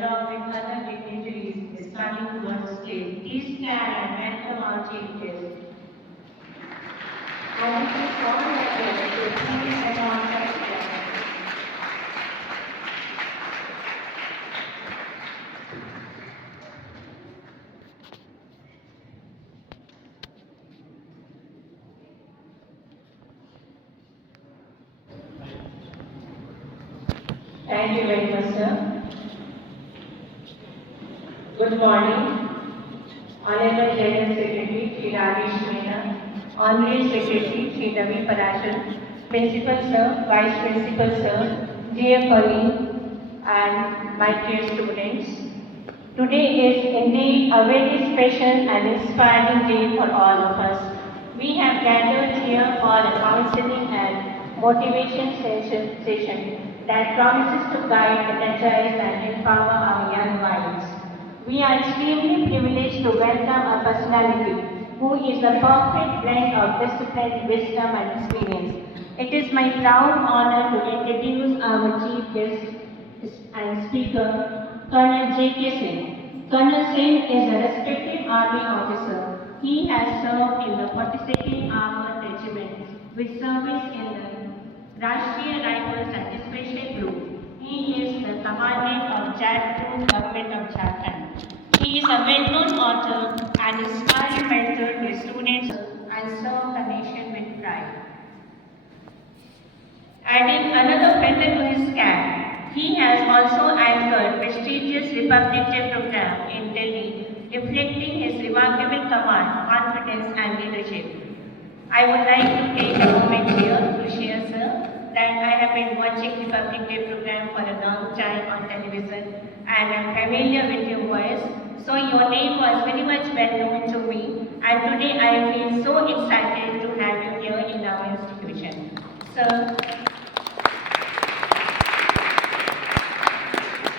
along with other dignitaries, is coming towards stage. Please stand and welcome our chief guest. And it is all my pleasure to please announce our guest. Thank you very much, sir. Good morning, Honorable General Secretary Sri Rajesh Mehta, Honorary Secretary Sri Ravi Parashar, Principal Sir, Vice Principal Sir, dear colleagues, and my dear students. Today is indeed a very special and inspiring day for all of us. We have gathered here for a counseling and motivation session that promises to guide, energize, and empower our young minds. We are extremely privileged to welcome a personality who is a perfect blend of discipline, wisdom, and experience. It is my proud honor to introduce our chief guest and speaker, Colonel J.K. Singh. Colonel Singh is a respected army officer. He has served in the 42nd Armored Regiment with service in the Rashtriya Rifles and Special Group. He is the commandant of Jadpur Government of Jharkhand. He is a well-known author and inspiring mentor to students and serve the nation with pride. Adding another feather to his cap, he has also anchored prestigious Republic Day program in Delhi, reflecting his remarkable command, confidence, and leadership. I would like to take a moment here to share, sir, that I have been watching Republic Day program for a long time on television, and I'm familiar with your voice. So your name was very much well known to me, and today I feel so excited to have you here in our institution. Sir,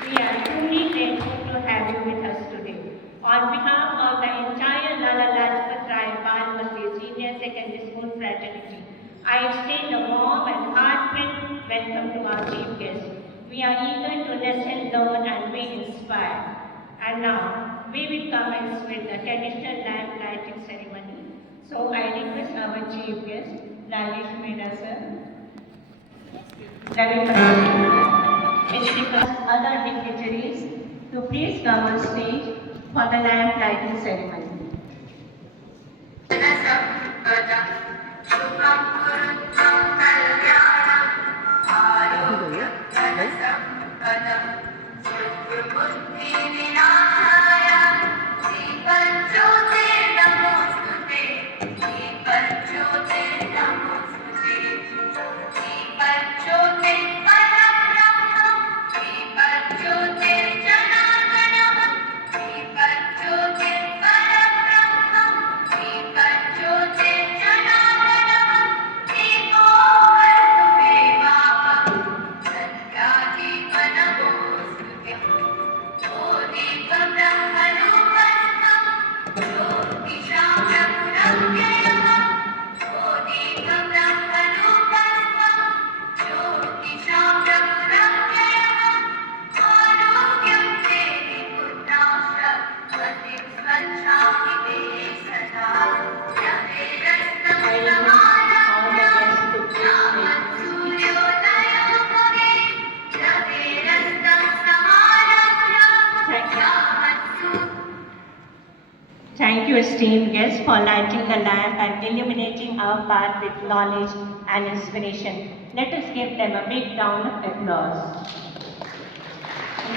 we are truly grateful to have you with us today. On behalf of the entire Lala Lajpat Rai Balmati Senior Secondary School fraternity, I extend a warm and heartfelt welcome to our chief guest. We are eager to listen, learn, and be inspired. And now, we will commence with the traditional lamp lighting ceremony. So I request our chief guest, Rajesh Mehta sir, Ravi Parashar, distinguished other dignitaries to please come on stage for the lamp lighting ceremony. Thank you, esteemed guests, for lighting the lamp and illuminating our path with knowledge and inspiration. Let us give them a big round of applause.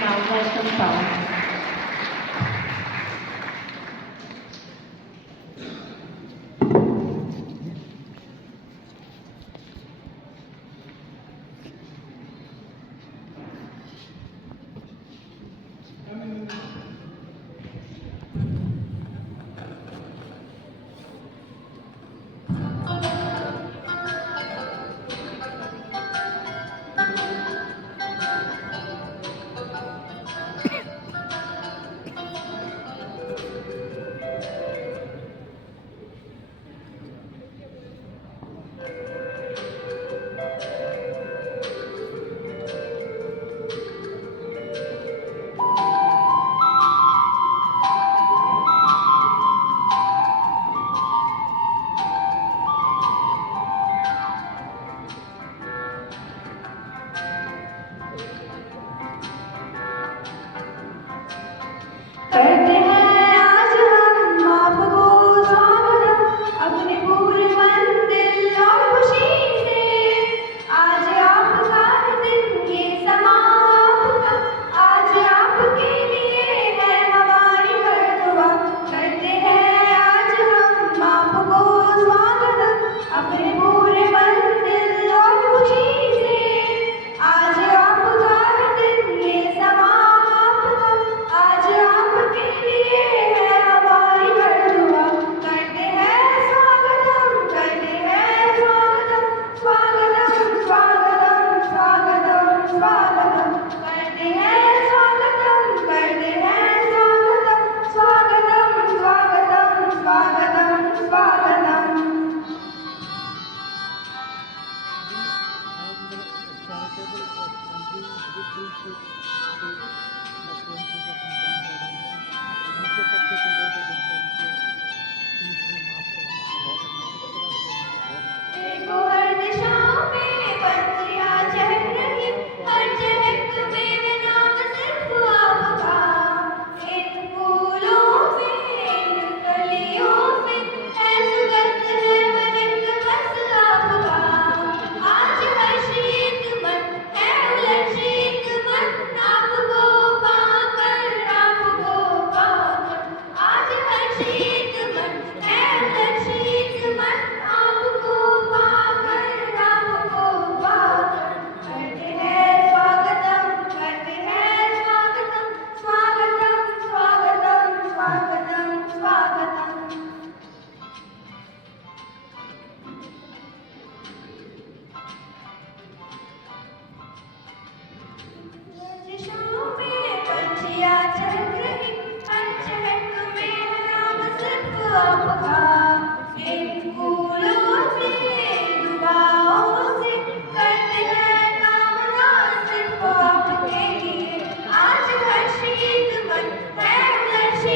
Now, welcome, Tom.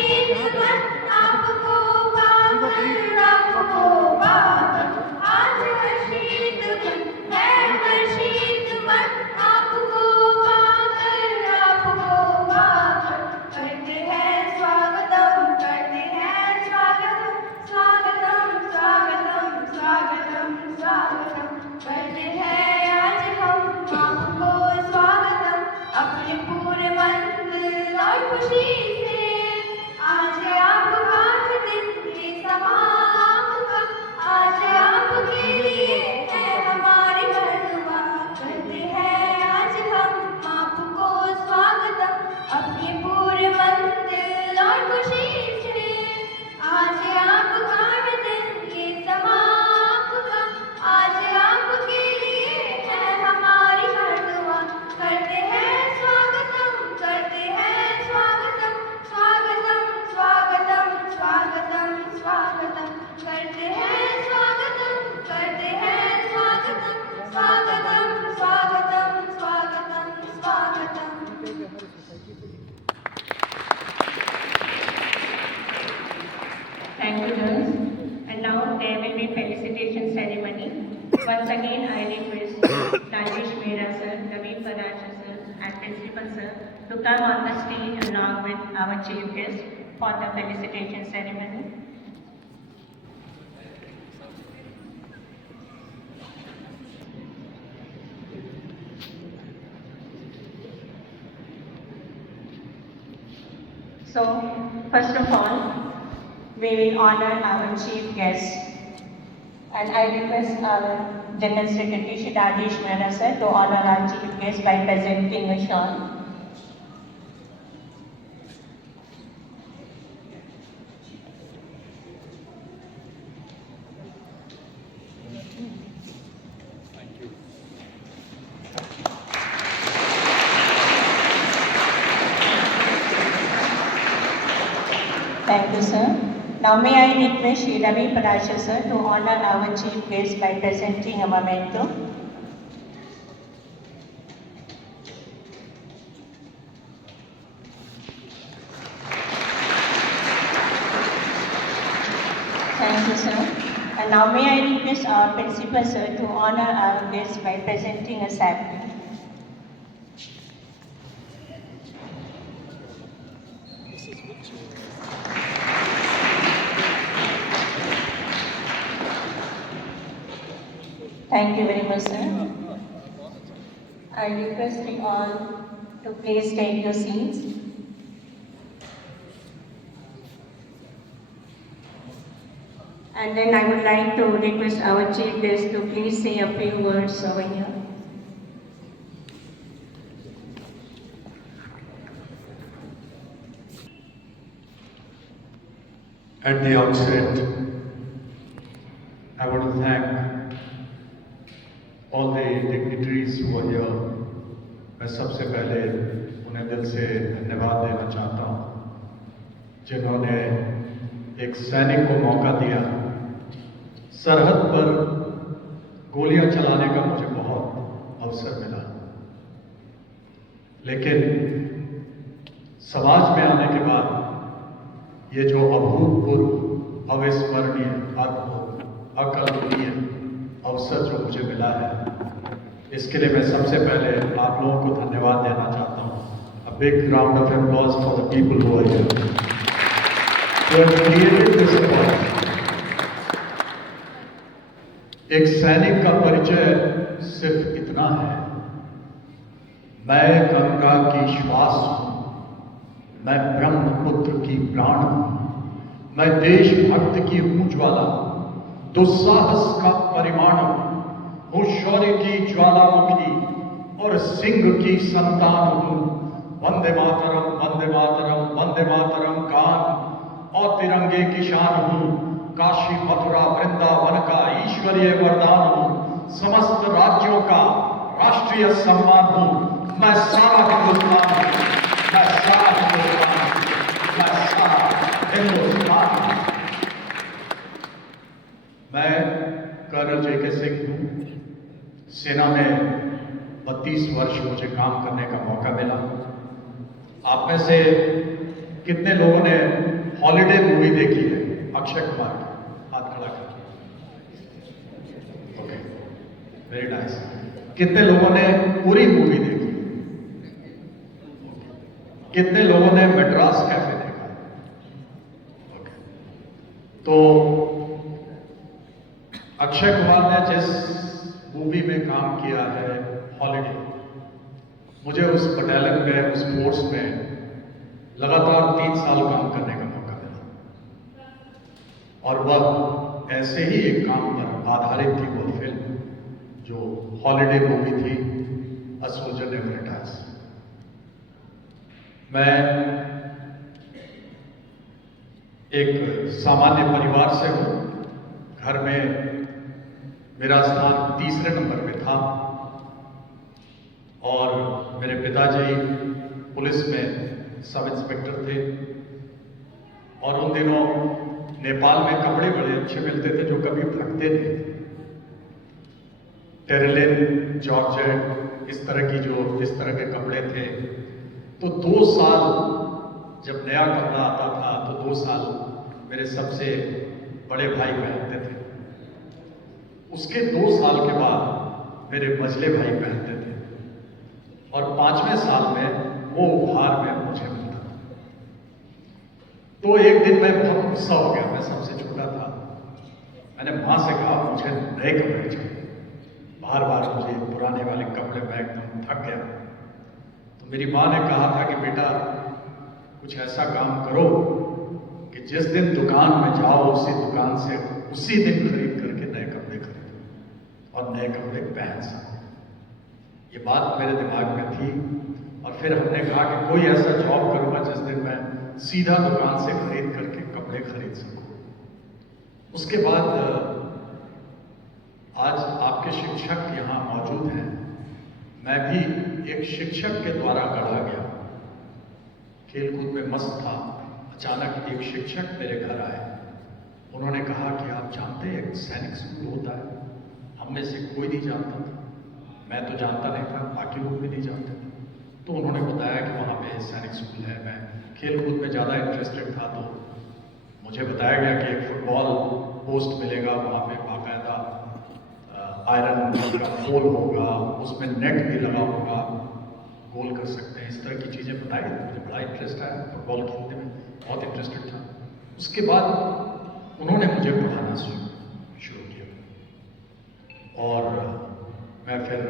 शीत मन आपको पाकर आपको पाकर आज है शीत मन है पर शीत मन आपको पाकर आपको पाकर करते हैं स्वागतम स्वागतम स्वागतम स्वागतम स्वागतम करते हैं आज हम आपको स्वागतम अपने पूरे मन दिल और खुशी से आज आपका दिन ये समा आपका आज आपके लिए है हमारी हर दुआ करते हैं आज हम आपको स्वागतम अपने पूरे मन दिल और खुशी से आज आपका दिन ये समा आपका आज आपके लिए है हमारी हर दुआ करते हैं स्वागतम स्वागतम स्वागतम स्वागतम स्वागतम करते हैं स्वागतम स्वागतम स्वागतम स्वागतम Thank you, girls. And now there will be felicitation ceremony. Once again, I request Rajesh Mehra sir, Naveen Parashar sir, and Principal sir to come on the stage along with our chief guest for the felicitation ceremony. So, first of all, we will honor our chief guest. And I request our General Secretary Shri Rajesh Mehra sir to honor our chief guest by presenting a shawl. Thank you, sir. Now may I request Shri Ravi Parashar sir to honor our chief guest by presenting a memento. Thank you, sir. And now may I request our principal sir to honor our guest by presenting a sapling. Thank you very much, sir. I request you all to please take your seats. And then I would like to request our chief guest to please say a few words over here. At the outset, I want to thank all the dignitaries who are here. मैं सबसे पहले उन्हें दिल से धन्यवाद देना चाहता हूँ जिन्होंने एक सैनिक को मौका दिया। सरहद पर गोलियां चलाने का मुझे बहुत अवसर मिला, लेकिन समाज में आने के बाद ये जो अभूतपूर्व अविस्मरणीय अद्भुत अकल्पनीय अवसर जो मुझे मिला है, इसके लिए मैं सबसे पहले आप लोगों को धन्यवाद देना चाहता हूँ। A big round of applause for the people who are here. Who have created this opportunity. एक सैनिक का परिचय सिर्फ इतना है, मैं गंगा की श्वास हूँ, मैं ब्रह्मपुत्र की प्राण हूँ, मैं देशभक्त की ऊंज्वाला हूँ, दुस्साहस का परिमाण हूँ, शौर्य की ज्वालामुखी और सिंह की संतान हूँ। वंदे मातरम वंदे मातरम वंदे मातरम गान और तिरंगे की शान हूँ। काशी मथुरा वृंदावन का ईश्वरीय वरदान हूँ। समस्त राज्यों का राष्ट्रीय सम्मान हूँ। मैं सारा हिंदुस्तान हूँ, मैं सारा हिंदुस्तान हूँ, मैं सारा हिंदुस्तान हूँ। मैं कर्नल JK सिंह हूँ। सेना में 32 वर्ष मुझे काम करने का मौका मिला। आप में से कितने लोगों ने हॉलिडे मूवी देखी है अक्षय कुमार की? हाथ खड़ा करके। Okay, very nice. कितने लोगों ने पूरी मूवी देखी? कितने लोगों ने मद्रास कैफे देखा? ओके, तो अक्षय कुमार ने जिस मूवी में काम किया है हॉलिडे, मुझे उस बटालियन में, उस फोर्स में लगातार 3 साल काम करने का मौका मिला। और वह ऐसे ही एक काम पर आधारित थी वो फिल्म, जो हॉलिडे मूवी थी, अ सोल्जर नेवर रिटायर्स। मैं एक सामान्य परिवार से हूं। घर में मेरा स्थान तीसरे नंबर पे था और मेरे पिताजी पुलिस में सब इंस्पेक्टर थे। और उन दिनों नेपाल में कपड़े बड़े अच्छे मिलते थे जो कभी फटते नहीं थे। टेरिलिन, जॉर्जेट, इस तरह के कपड़े थे। तो 2 साल जब नया कपड़ा आता था तो 2 साल मेरे सबसे बड़े भाई पहनते थे। उसके 2 साल के बाद मेरे मझले भाई पहनते थे और 5वें साल में वो उपहार में मुझे मिलता था। तो एक दिन मैं बहुत गुस्सा हो गया, मैं सबसे छोटा था। मैंने मां से कहा मुझे नए कपड़े चाहिए। बार बार मुझे पुराने वाले कपड़े मैं एकदम थक गया। तो मेरी मां ने कहा था कि बेटा कुछ ऐसा काम करो कि जिस दिन दुकान में जाओ उसी दुकान से उसी दिन खरीद करके नए कपड़े खरीदो और नए कपड़े पहन सको। ये बात मेरे दिमाग में थी। और फिर हमने कहा कि कोई ऐसा जॉब करूंगा जिस दिन मैं सीधा दुकान से खरीद करके कपड़े खरीद सकूं। उसके बाद आज आपके शिक्षक यहाँ मौजूद हैं। मैं भी एक शिक्षक के द्वारा गढ़ा गया, खेलकूद में मस्त था। अचानक एक शिक्षक मेरे घर आए। उन्होंने कहा कि आप जानते हैं एक सैनिक स्कूल होता है? हम में से कोई नहीं जानता था। मैं तो जानता नहीं था, बाकी लोग भी नहीं जानते थे। तो उन्होंने बताया कि वहाँ पे सैनिक स्कूल है। मैं खेलकूद में ज़्यादा इंटरेस्टेड था तो मुझे बताया गया कि एक फुटबॉल पोस्ट मिलेगा, वहाँ पे बाकायदा आयरन का पोल होगा, उसमें नेट भी लगा होगा, गोल कर सकते हैं, इस तरह की चीज़ें बताई। मुझे बड़ा इंटरेस्ट आया, फुटबॉल खेलने में बहुत इंटरेस्टेड था। उसके बाद उन्होंने मुझे पढ़ाना शुरू किया और मैं फिर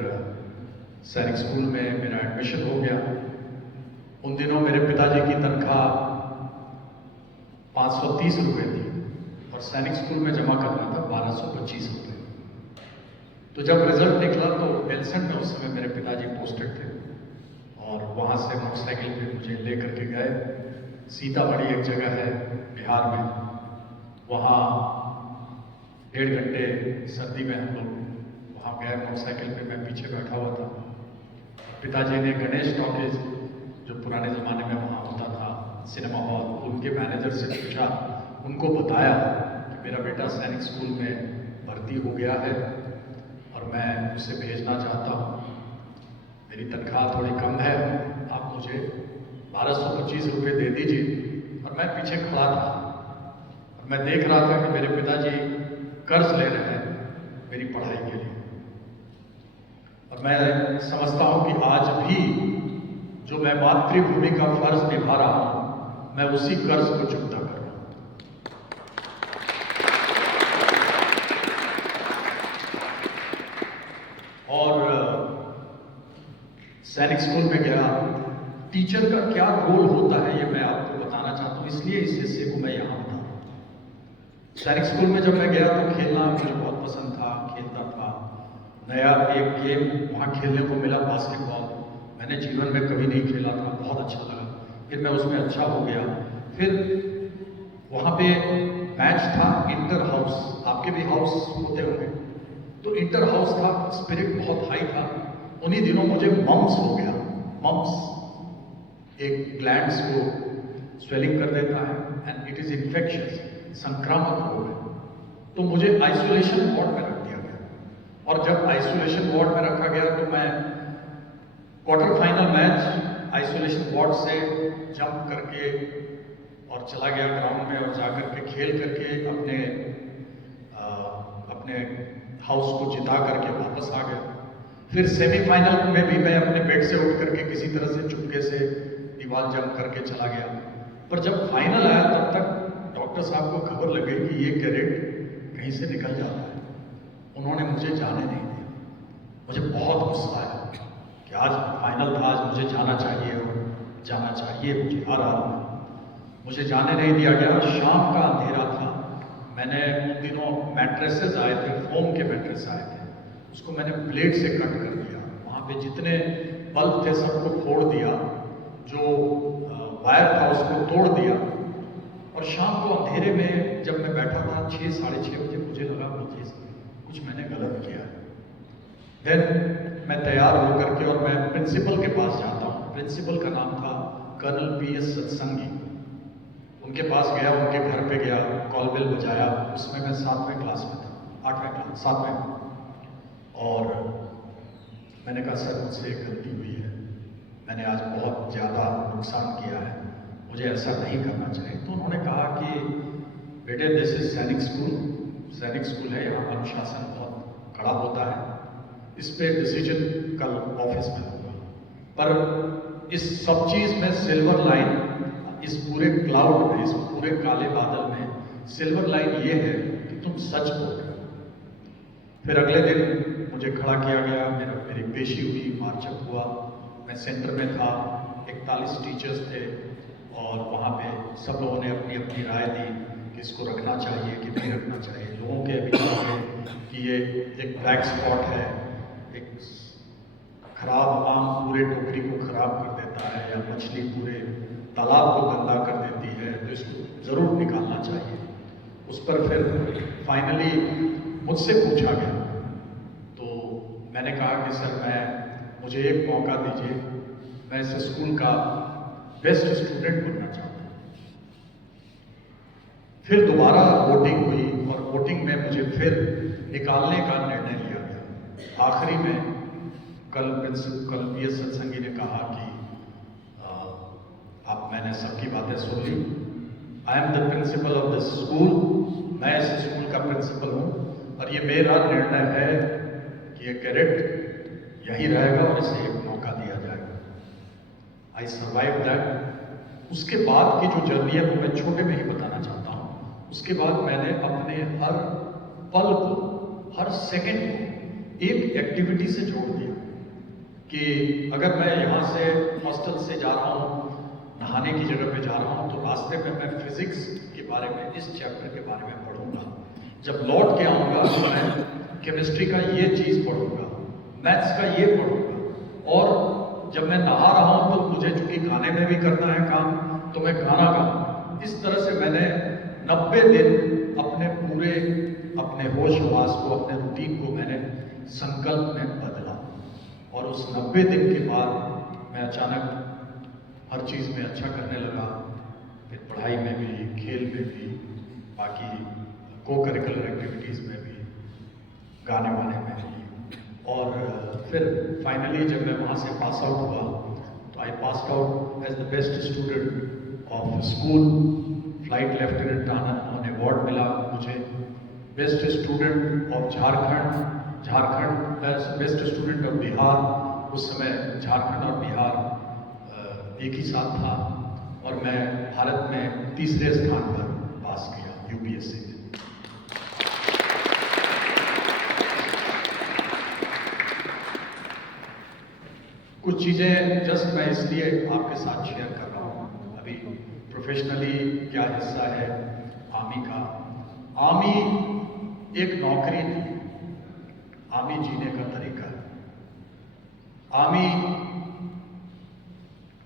सैनिक स्कूल में मेरा एडमिशन हो गया। उन दिनों मेरे पिताजी की तनख्वाह 530 रुपये थी और सैनिक स्कूल में जमा करना था 1225 रुपये। तो जब रिजल्ट निकला तो एलसेंट में उस समय मेरे पिताजी पोस्टेड थे और वहाँ से मोटरसाइकिल पे मुझे ले करके गए। सीतामढ़ी एक जगह है बिहार में, वहाँ 1.5 घंटे सर्दी में हम लोग वहाँ गए। मोटरसाइकिल पे मैं पीछे बैठा हुआ था। पिताजी ने गणेश टॉकीज, जो पुराने ज़माने में वहाँ होता था सिनेमा हॉल, उनके मैनेजर से पूछा, उनको बताया कि मेरा बेटा सैनिक स्कूल में भर्ती हो गया है और मैं उसे भेजना चाहता हूँ। मेरी तनख्वाह थोड़ी कम है, आप मुझे 1225 रुपये दे दीजिए। और मैं पीछे खड़ा था और मैं देख रहा था कि मेरे पिताजी कर्ज ले रहे हैं मेरी पढ़ाई के लिए। और मैं समझता हूँ कि आज भी जो मैं मातृभूमि का फर्ज निभा रहा हूँ, मैं उसी कर्ज को चुकता कर रहा हूँ। और सैनिक स्कूल में गया। टीचर का क्या रोल होता है ये मैं आपको बताना चाहता हूँ, इसलिए इस हिस्से को मैं यहाँ बता रहा हूँ। सैनिक स्कूल में जब मैं गया तो खेलना मुझे बहुत पसंद था, खेलता था। नया एक गेम वहाँ खेलने को मिला, बास्केटबॉल। मैंने जीवन में कभी नहीं खेला था, बहुत अच्छा लगा। फिर मैं उसमें अच्छा हो गया। फिर वहाँ पे मैच था इंटर हाउस, आपके भी हाउस होते होंगे, तो इंटर हाउस था, स्पिरिट बहुत हाई था। उन्हीं दिनों मुझे मम्स हो गया। मम्स एक ग्लैंड्स को स्वेलिंग कर देता है एंड इट इज इन्फेक्शियस, संक्रामक रोग है। तो मुझे आइसोलेशन वार्ड में रख दिया गया और जब आइसोलेशन वार्ड में रखा गया तो मैं quarter final match isolation ward से जंप करके और चला गया ग्राउंड में और जाकर के खेल करके अपने हाउस को जिता करके वापस आ गया। फिर सेमीफाइनल में भी मैं अपने बेड से उठ करके किसी तरह से चुपके से दीवार जंप करके चला गया। पर जब फाइनल आया तब तक डॉक्टर साहब को खबर लग गई कि ये कैरेट कहीं से निकल जाता है। उन्होंने मुझे जाने नहीं दिया। मुझे बहुत गुस्सा आया कि आज फाइनल था, आज मुझे जाना चाहिए और जाना चाहिए मुझे हर हाल में। मुझे जाने नहीं दिया गया। शाम का अंधेरा था। मैंने उन दिनों मैट्रेसेस आए थे, फोम के मैट्रेस आए थे, उसको मैंने ब्लेड से कट कर दिया। वहाँ पे जितने बल्ब थे सबको फोड़ दिया, जो वायर था उसको तोड़ दिया। और शाम को अंधेरे में जब मैं बैठा था 6 साढ़े 6 बजे, मुझे लगा मुझे कुछ मैंने गलत किया है। फिर मैं तैयार होकर के और मैं प्रिंसिपल के पास जाता हूँ। प्रिंसिपल का नाम था कर्नल PS सत्संगी। उनके पास गया, उनके घर पे गया, कॉल बेल बजाया। उसमें मैं 7वें क्लास में था, 8वें क्लास 7वें में। और मैंने कहा सर मुझसे एक गलती हुई है, मैंने आज बहुत ज़्यादा नुकसान किया है, मुझे ऐसा नहीं करना चाहिए। तो उन्होंने कहा कि बेटे दिस इज सैनिक स्कूल, सैनिक स्कूल है, यहाँ अनुशासन बहुत कड़ा होता है, इस पे डिसीजन कल ऑफिस में होगा। पर इस सब चीज़ में सिल्वर लाइन, इस पूरे क्लाउड में, इस पूरे काले बादल में सिल्वर लाइन ये है कि तुम सच बोल रहे हो। फिर अगले दिन मुझे खड़ा किया गया, मेरी पेशी हुई, मार्चअप हुआ। मैं सेंटर में था, 41 टीचर्स थे और वहाँ पे सब लोगों ने अपनी अपनी राय दी कि इसको रखना चाहिए कि नहीं रखना चाहिए। लोगों के विचार थे कि ये एक ब्लैक स्पॉट है, एक खराब आम पूरे टोकरी को खराब कर देता है, या मछली पूरे तालाब को गंदा कर देती है, तो इसको ज़रूर निकालना चाहिए। उस पर फिर फाइनली मुझसे पूछा गया, तो मैंने कहा कि सर मुझे एक मौका दीजिए, मैं इस स्कूल का बेस्ट स्टूडेंट बनना चाहता हूँ। फिर दोबारा वोटिंग हुई और वोटिंग में मुझे फिर निकालने का निर्णय लिया गया। आखिरी में कल PS सत्संगी ने कहा कि अब मैंने सबकी बातें सुन ली, I am the principal of this school, मैं इस स्कूल का प्रिंसिपल हूँ और ये मेरा निर्णय है कि ये कैडेट यही रहेगा और इसे एक मौका दिया जाएगा। I survive that. उसके बाद की जो जर्नी है वो मैं छोटे में ही बताना चाहता हूँ। उसके बाद मैंने अपने हर पल को, हर सेकंड को एक एक्टिविटी से जोड़ दिया कि अगर मैं यहाँ से हॉस्टल से जा रहा हूँ, नहाने की जगह पे जा रहा हूँ, तो रास्ते में मैं फिजिक्स के बारे में, इस चैप्टर के बारे में पढ़ूंगा। जब लौट के आऊँगा तो मैं केमिस्ट्री का ये चीज़ पढ़ूंगा, मैथ्स का ये पढ़ूंगा। और जब मैं नहा रहा हूँ तो मुझे चूंकि खाने में भी करना है काम, तो मैं खाना खाऊँ। इस तरह से मैंने 90 दिन अपने होश हवास को, अपने रूटीन को मैंने संकल्प में बदला। और उस 90 दिन के बाद मैं अचानक हर चीज़ में अच्छा करने लगा। फिर पढ़ाई में भी, खेल में भी, बाकी को करिकुलर एक्टिविटीज़ में भी, गाने वाने में भी। और फिर फाइनली जब मैं वहाँ से पास आउट हुआ तो I pass out as the best student of school. Flight lieutenant on award मिला मुझे। Best student of Jharkhand as best student of Bihar. उस समय झारखंड और बिहार एक ही साथ था और मैं भारत में तीसरे स्थान पर पास किया UPSC में। कुछ चीज़ें जस्ट मैं इसलिए आपके साथ शेयर कर रहा हूँ। अभी प्रोफेशनली क्या हिस्सा है आर्मी का। आर्मी एक नौकरी नहीं, आर्मी जीने का तरीका है। आर्मी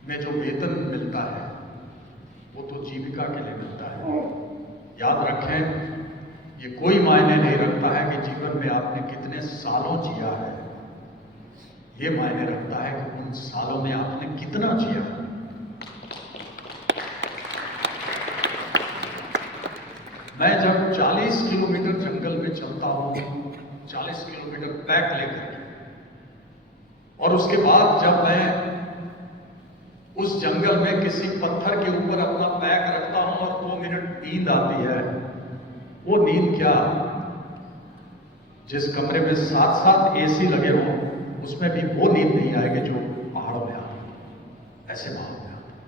में जो वेतन मिलता है वो तो जीविका के लिए मिलता है। याद रखें, ये कोई मायने नहीं रखता है कि जीवन में आपने कितने सालों जिया है, ये मायने रखता है कि उन सालों में आपने कितना जिया है। मैं जब 40 किलोमीटर जंगल में चलता हूँ, 40 किलोमीटर पैक लेकर, और उसके बाद जब मैं उस जंगल में किसी पत्थर के ऊपर अपना पैक रखता हूं नींद आती है, वो नींद क्या, जिस कमरे में 7-7 एसी लगे हों उसमें भी वो नींद नहीं आएगी जो पहाड़ों में आती है, ऐसे माहौल में आती है।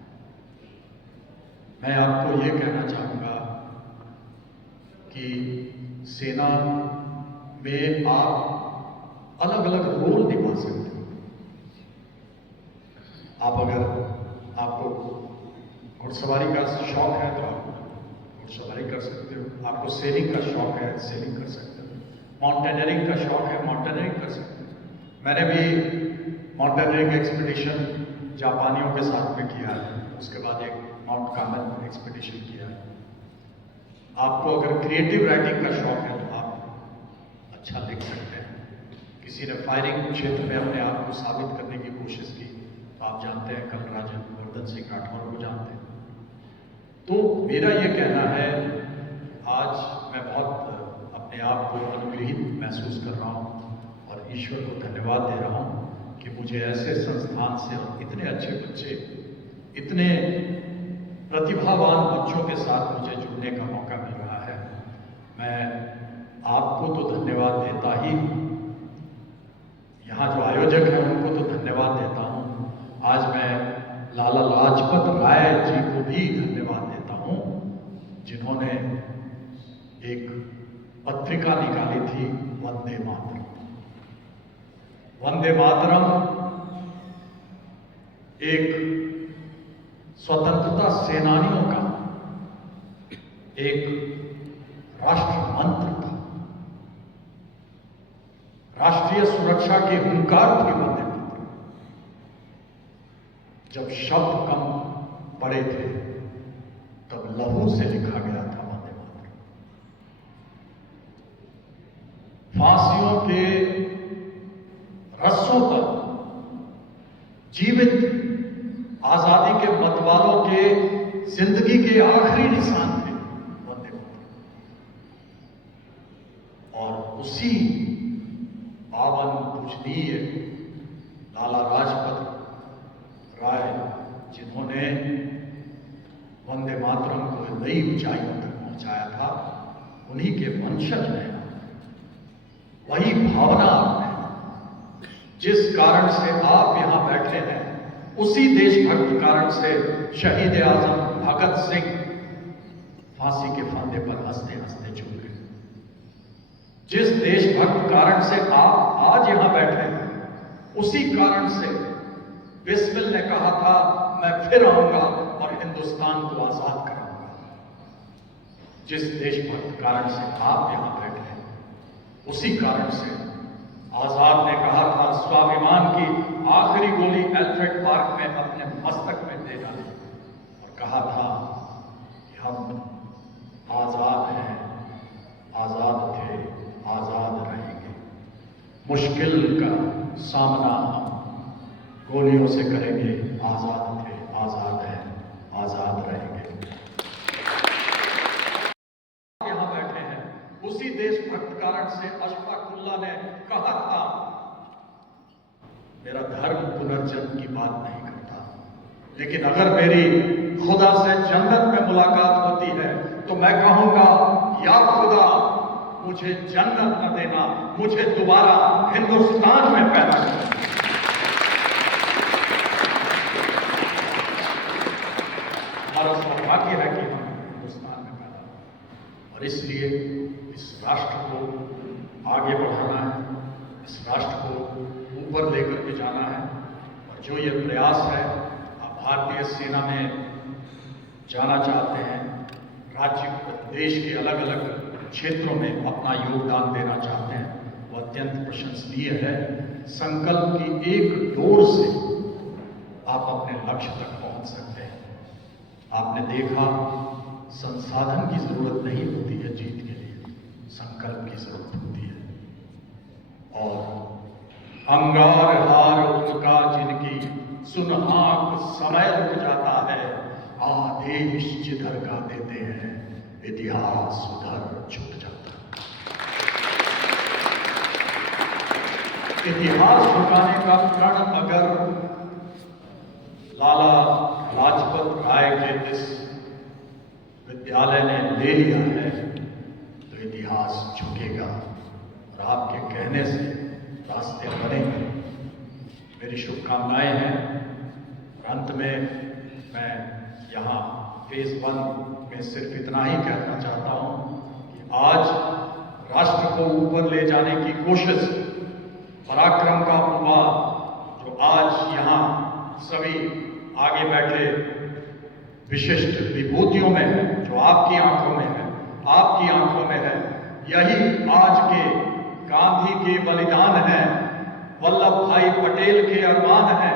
मैं आपको ये कहना चाहूंगा कि सेना में आप अलग अलग रोल निभा सकते हो। आप अगर आपको घुड़सवारी का शौक है तो आप घुड़सवारी कर सकते हो, आपको सेलिंग का शौक है सेलिंग कर सकते हो, माउंटेनियरिंग का शौक है माउंटेनियरिंग कर सकते हो। मैंने भी माउंटेनियरिंग एक्सपीडिशन जापानियों के साथ में किया है, उसके बाद एक माउंट कार्मेल एक्सपीडिशन किया है। आपको अगर क्रिएटिव राइटिंग का शौक है तो आप अच्छा लिख सकते हैं। किसी ने फायरिंग क्षेत्र में अपने आप को साबित करने की कोशिश की तो आप जानते हैं कलराजन वर्धन सिंह राठौर को जानते हैं। तो मेरा ये कहना है, आज मैं बहुत अपने आप को अनुग्रहित महसूस कर रहा हूँ और ईश्वर को धन्यवाद दे रहा हूँ कि मुझे ऐसे संस्थान से और इतने अच्छे बच्चे, इतने प्रतिभावान बच्चों के साथ मुझे जुड़ने का मौका मिल रहा है। मैं आपको तो धन्यवाद देता ही, यहाँ जो आयोजक हैं उनको तो धन्यवाद देता हूँ। आज मैं लाला लाजपत राय जी को भी धन्यवाद देता हूँ, जिन्होंने एक पत्रिका निकाली थी वंदे मातरम। वंदे मातरम एक स्वतंत्रता सेनानियों का एक राष्ट्र मंत्र था, राष्ट्रीय सुरक्षा के हुंकार थी वंदे मातरम। जब शब्द कम पड़े थे तब लहू से लिखा गया था वंदे मातरम। फांसियों के रस्सों पर जीवित आजादी के मतवालों के जिंदगी के आखिरी निशान थे वंदे मातरम। और उसी पावन पूजनीय लाला लाजपत राय, जिन्होंने वंदे मातरम को नई ऊंचाइयों तक पहुंचाया था, उन्हीं के वंशज हैं। वही भावना आपने, जिस कारण से आप यहां बैठे हैं, उसी देशभक्त कारण से शहीद आजम भगत सिंह फांसी के फंदे पर हंसते हंसते झूल गए। जिस देशभक्त कारण से आप आज यहां बैठे हैं, उसी कारण से बिस्मिल ने कहा था, मैं फिर आऊंगा और हिंदुस्तान को आजाद करूंगा। जिस देशभक्त कारण से आप यहां बैठे हैं, उसी कारण से आजाद ने कहा था, स्वाभिमान की आखिरी गोली एल्फ्रेड पार्क में अपने मस्तक में दे डाली और कहा था कि हम आजाद हैं, आजाद थे, आजाद रहेंगे। मुश्किल का सामना हम गोलियों से करेंगे, आजाद थे, आजाद हैं, आजाद रहेंगे। यहां बैठे हैं, उसी देशभक्त कारण से अशफाकुल्लाह ने कहा था, मेरा धर्म पुनर्जन्म की बात नहीं करता, लेकिन अगर मेरी खुदा से जन्नत में मुलाकात होती है तो मैं कहूंगा, या खुदा मुझे जन्नत न देना, मुझे दोबारा हिंदुस्तान में पैदा करना। हमारा सौभाग्य है कि हम हिंदुस्तान में पैदा हुए और इसलिए इस राष्ट्र को आगे बढ़ाना है, इस राष्ट्र को ऊपर लेकर के जाना है। और जो ये प्रयास है, आप भारतीय सेना में जाना चाहते हैं, राज्य देश के अलग अलग क्षेत्रों में अपना योगदान देना चाहते हैं, वो अत्यंत प्रशंसनीय है। संकल्प की एक डोर से आप अपने लक्ष्य तक पहुंच सकते हैं। आपने देखा, संसाधन की जरूरत नहीं होती है जीत के लिए, संकल्प की जरूरत होती है। और अंगार हार उनका जिनकी सुनहाक समय रुक जाता है, आदेश जिधर का देते हैं इतिहास उधर छूट जाता है। इतिहास झुकाने का प्रण अगर लाला लाजपत राय के इस विश्वविद्यालय ने ले लिया है तो इतिहास झुकेगा और आपके कहने से रास्ते बनेंगे। मेरी शुभकामनाएं हैं। और अंत में मैं यहाँ फेज 1 में सिर्फ इतना ही कहना चाहता हूँ कि आज राष्ट्र को ऊपर ले जाने की कोशिश, पराक्रम का उपहार जो आज यहाँ सभी आगे बैठे विशिष्ट विभूतियों में है, जो आपकी आंखों में है, आपकी आंखों में है, यही आज के गांधी के बलिदान है, वल्लभ भाई पटेल के अरमान है,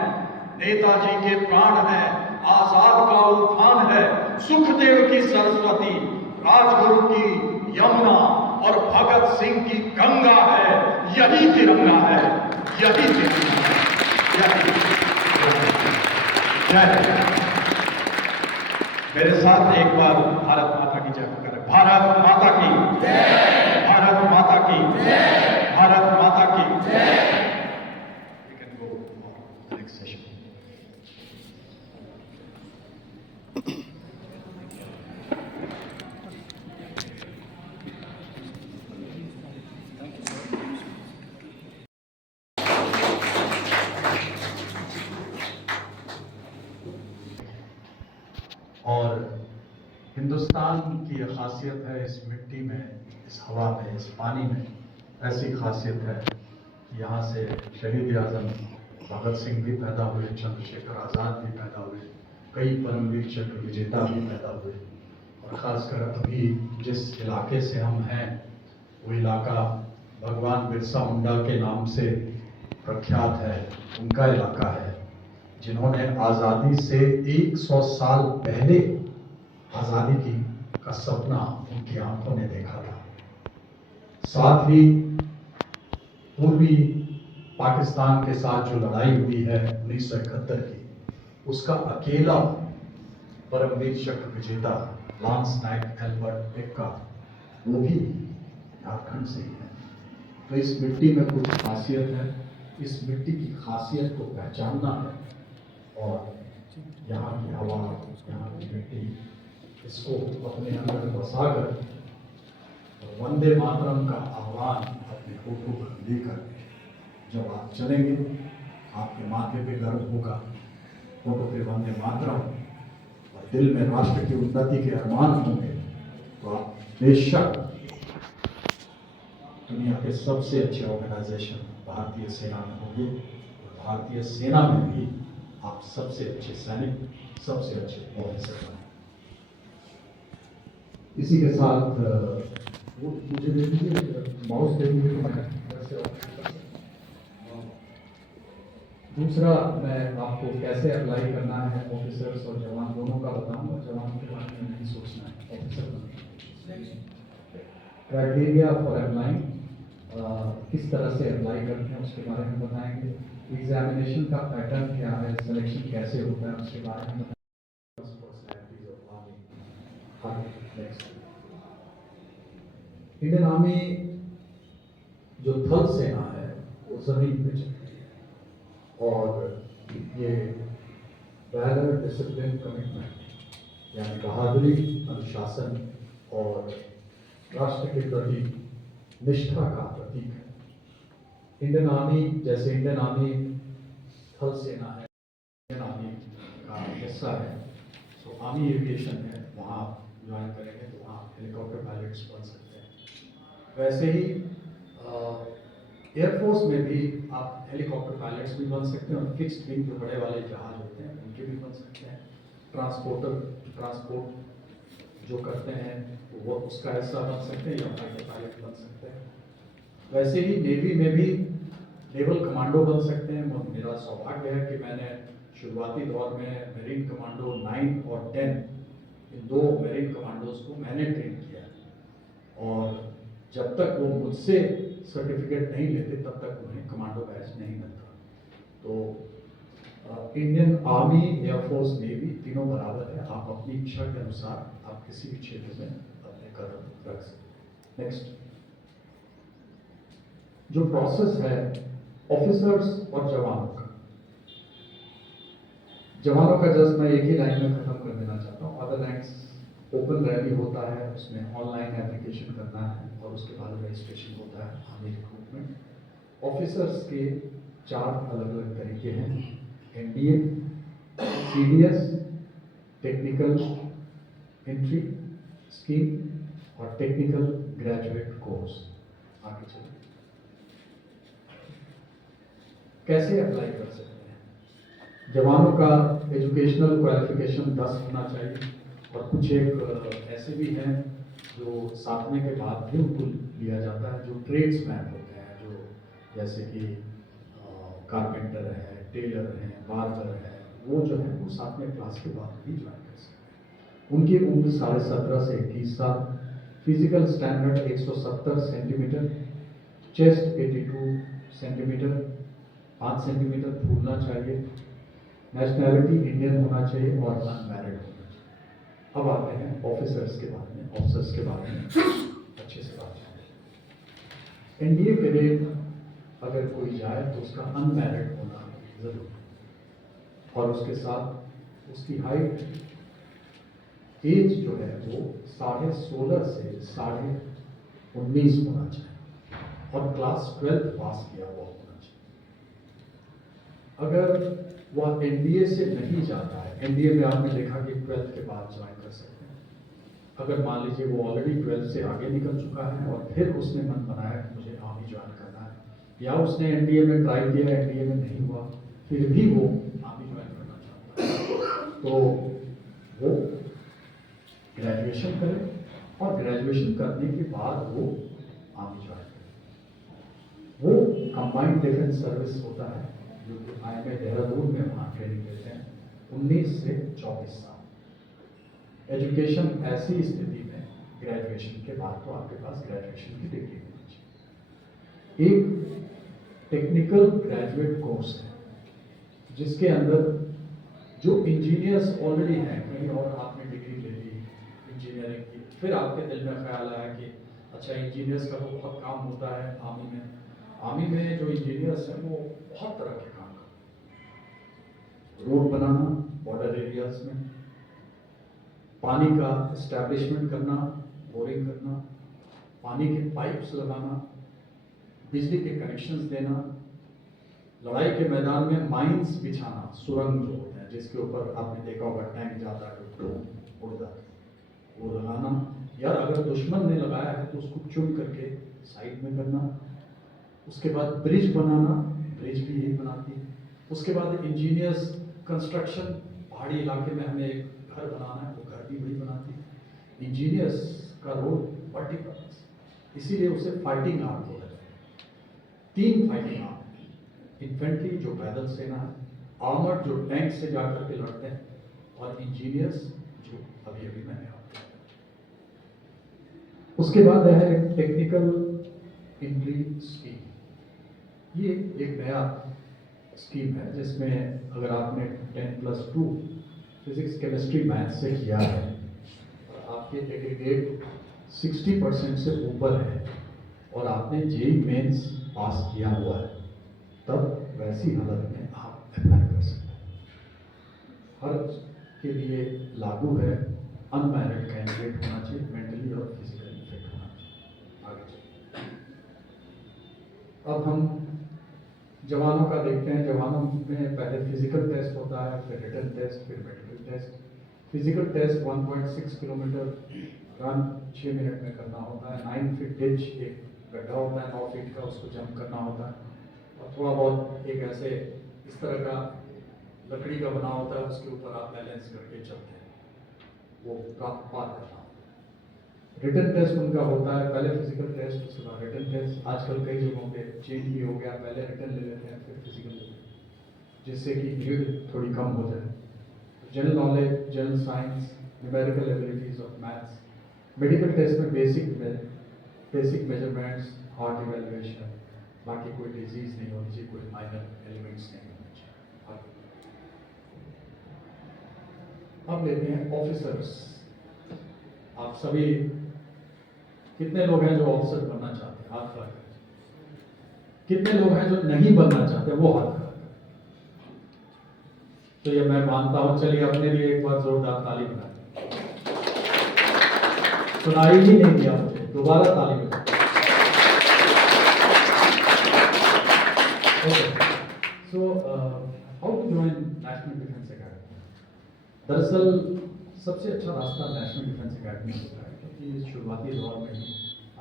नेताजी के प्राण है, आजाद का उफान है, सुखदेव की सरस्वती, राजगुरु की यमुना और भगत सिंह की गंगा है। यही तिरंगा है, यही तिरंगा है, यही जय हिंद। मेरे साथ एक बार भारत माता की जय करें। भारत माता की जय, भारत माता की जय, भारत माता की जय। We can go for the next session. और हिंदुस्तान की यह खासियत है, इस मिट्टी में, इस हवा में, इस पानी में ऐसी खासियत है कि यहाँ से शहीद आजम भगत सिंह भी पैदा हुए, चंद्रशेखर आज़ाद भी पैदा हुए, कई परमवीर चक्र विजेता भी पैदा हुए। और ख़ासकर अभी जिस इलाके से हम हैं वो इलाका भगवान बिरसा मुंडा के नाम से प्रख्यात है। उनका इलाका है जिन्होंने आज़ादी से 100 साल पहले आज़ादी की का सपना उनकी आंखों ने देखा था। साथ ही पूर्वी पाकिस्तान के साथ जो लड़ाई हुई है 1971 की, उसका अकेला परमवीर चक्र विजेता लांस नायक एल्बर्ट टिक्का, वो भी झारखंड से ही है। तो इस मिट्टी में कुछ खासियत है, इस मिट्टी की खासियत को पहचानना है और यहाँ की हवा, यहाँ की मिट्टी, इसको अपने अंदर बसाकर और वंदे मातरम का आह्वान अपने होठों पर लेकर जब आप चलेंगे, आपके माथे पे गर्व होगा, होठों पे वंदे मातरम और दिल में राष्ट्र की उन्नति के अरमान होंगे, तो आप बेशक दुनिया के सबसे अच्छे ऑर्गेनाइजेशन भारतीय सेना में होंगे। और भारतीय सेना में भी आप सबसे अच्छे सैनिक, सबसे अच्छे ऑफिसर बने। इसी के साथ वो मुझे दे दीजिए, माउस दे दीजिए तो मैं कैसे ऑफिसर। दूसरा, मैं आपको कैसे अप्लाई करना है ऑफिसर्स और जवान दोनों का बताऊंगा। जवान के बारे में नहीं सोचना है, ऑफिसर बनना। क्राइटेरिया फॉर अप्लाइंग, किस तरह से अप्लाई करते हैं उसके बारे में बताएंगे। एग्जामिनेशन का पैटर्न क्या है, सिलेक्शन कैसे होता है उसके बारे में बताएंगे। इंडियन आर्मी जो थल सेना है वो जमीन पे चलती है और ये वैल्यर, डिसिप्लिन, कमिटमेंट यानी बहादुरी, अनुशासन और राष्ट्र के प्रति निष्ठा का प्रतीक है। इंडियन आर्मी, जैसे इंडियन आर्मी थल सेना है, इंडियन आर्मी का हिस्सा है, तो आर्मी एविएशन है, वहाँ ज्वाइन करेंगे तो वहाँ हेलीकॉप्टर पायलट्स बन सकते हैं। वैसे ही एयरफोर्स में भी आप हेलीकॉप्टर पायलट्स भी बन सकते हैं और फिक्स्ड विंग जो बड़े वाले जहाज होते हैं उनके भी बन सकते हैं। ट्रांसपोर्ट जो करते हैं वो उसका हिस्सा बन सकते हैं या फाइटर पायलट बन सकते हैं। वैसे ही नेवी में भी नेवल कमांडो बन सकते हैं। मेरा सौभाग्य है कि मैंने शुरुआती दौर में मेरीन कमांडो 9 और 10, इन 2 मेरीन कमांडोज को मैंने ट्रेन किया और जब तक वो मुझसे सर्टिफिकेट नहीं लेते तब तक उन्हें कमांडो बैच नहीं मिलता। तो इंडियन आर्मी, एयरफोर्स, नेवी तीनों बराबर है। आप अपनी इच्छा के अनुसार आप किसी भी क्षेत्र में अपने कदम रख सकते हैं। नेक्स्ट, जो प्रोसेस है ऑफिसर्स और जवानों का जस्ट मैं एक ही लाइन में खत्म कर देना चाहता हूँ। अदर लाइन्स ओपन रैली होता है, उसमें ऑनलाइन एप्लीकेशन करना है और उसके बाद रजिस्ट्रेशन होता है आर्मी रिक्रूटमेंट। ऑफिसर्स के 4 अलग अलग तरीके हैं, NDA, CDS, technical entry scheme और टेक्निकल ग्रेजुएट कोर्स। आगे चलिए, कैसे अप्लाई कर सकते हैं? जवानों का एजुकेशनल क्वालिफिकेशन 10 होना चाहिए और कुछ एक ऐसे भी हैं जो 7वें के बाद भी उनको लिया जाता है, जो ट्रेड्समैन होते हैं, जो जैसे कि कारपेंटर है, टेलर हैं, बार्बर है, वो जो है वो 7वें क्लास के बाद भी ज्वाइन कर सकते हैं। उनकी उम्र 17.5 से 21 साल, physical standard 170 centimetre, chest 82 centimetre, 5 centimetre फूलना चाहिए, नेशनैलिटी इंडियन होना चाहिए और अनमैरिड होना चाहिए। अब आते हैं ऑफिसर्स के बारे में, ऑफिसर्स के बारे में अच्छे से बात करें। एनडीए कैडेट अगर कोई जाए तो उसका अनमैरिड होना जरूरी है और उसके साथ उसकी हाइट, एज जो है वो 16.5 से 19.5 होना चाहिए और क्लास 12 पास किया हुआ होना चाहिए। अगर वह एनडीए से नहीं जाता है, एनडीए में आपने देखा कि 12 के बाद ज्वाइन कर सकते हैं। अगर मान लीजिए वो ऑलरेडी 12 से आगे निकल चुका है और फिर उसने मन बनाया कि मुझे आर्मी ज्वाइन करना है, या उसने एनडीए में ट्राई किया, एनडीए में नहीं हुआ, फिर भी वो आर्मी ज्वाइन करना चाहता है, तो वो ग्रेजुएशन करे और ग्रेजुएशन करने के बाद वो आर्मी ज्वाइन करे। वो कंबाइंड डिफेंस सर्विस होता है जो कि IIM देहरादून में वहाँ ट्रेनिंग देते हैं, 19 से 24 साल। एजुकेशन ऐसी स्थिति में ग्रेजुएशन के बाद तो आपके पास ग्रेजुएशन की डिग्री होनी चाहिए। एक टेक्निकल ग्रेजुएट कोर्स है जिसके अंदर जो इंजीनियर्स ऑलरेडी हैं, कहीं और आपने डिग्री ले ली इंजीनियरिंग की, फिर आपके दिल में ख्याल आया कि अच्छा इंजीनियर्स का तो बहुत काम होता है आर्मी में। आर्मी में जो इंजीनियर्स हैं वो बहुत तरह के काम करते हैं, रोड बनाना बॉर्डर एरियाज में, पानी का एस्टैब्लिशमेंट करना, बोरिंग करना, पानी के पाइप्स लगाना, बिजली के कनेक्शंस देना, लड़ाई के मैदान में माइंस बिछाना, सुरंग जो होते हैं जिसके ऊपर आपने देखा होगा टैंक जाता है तो उड़ जाता है, वो लगाना, या अगर दुश्मन ने लगाया है तो उसको चुन करके साइड में करना। उसके बाद ब्रिज बनाना, ब्रिज भी यही बनाती है। उसके बाद इंजीनियर्स कंस्ट्रक्शन, पहाड़ी इलाके में हमें एक घर बनाना है, वो घर भी वही बनाती है। इंजीनियर्स का रोल मल्टीपर्पस, इसीलिए उसे फाइटिंग आर्म बोला जाता है। 3 फाइटिंग आर्म, इन्फेंट्री जो पैदल सेना है, आर्मर्ड जो टैंक से जाकर के लड़ते हैं, और इंजीनियर्स जो अभी अभी मैंने आपको बताया। उसके बाद है टेक्निकल एंट्री स्कीम। ये एक नया स्कीम है जिसमें अगर आपने 10+2 फिजिक्स, केमिस्ट्री, मैथ से किया है और आपके एग्रीगेट 60% से ऊपर है और आपने जेईई मेंस पास किया हुआ है, तब वैसी हालत में आप अप्लाई कर सकते हैं। हर के लिए लागू है, अनमैरिड कैंडिडेट होना चाहिए, मेंटली और फिजिकली फिट होना चाहिए। आगे चलिए, अब हम जवानों का देखते हैं। जवानों में पहले फिजिकल टेस्ट होता है, फिर रिटन टेस्ट, फिर medical test. Physical test 1.6 kilometre run 6 minute में करना होता है, 9 फीट डिच, एक गड्ढा होता है 9 फीट का, उसको जंप करना होता है, और थोड़ा बहुत एक ऐसे इस तरह का लकड़ी का बना होता है, उसके ऊपर आप बैलेंस करके चलते हैं, वो पार करना। रिटन टेस्ट उनका होता है, पहले फिजिकल टेस्ट, उसके बाद रिटन टेस्ट। आजकल कई जगहों पे चेंज भी हो गया, पहले रिटन ले लेते हैं फिर फिजिकल ले लेते हैं, जिससे कि भीड़ थोड़ी कम हो जाए। General knowledge, general science, numerical abilities of maths. Medical test में बेसिक मेजरमेंट्स, हार्ट इवैल्यूएशन, बाकी कोई डिजीज नहीं होनी चाहिए, कोई माइनर एलिमेंट्स नहीं होने चाहिए। अब लेते हैं ऑफिसर्स। आप सभी कितने लोग हैं जो ऑफिसर बनना चाहते हैं? हाथ खड़ा करें। कितने लोग हैं जो नहीं बनना चाहते? वो हाथ खड़ा करें। तो ये मैं मानता हूं, चलिए अपने लिए एक बार जोरदार ताली बनाएं। सुनाई ही नहीं दिया मुझे, दोबारा ताली बजाओ। Okay, so how to join National Defence Academy. दरअसल सबसे अच्छा रास्ता नेशनल डिफेंस एकेडमी होता है, क्योंकि शुरुआती दौर में ही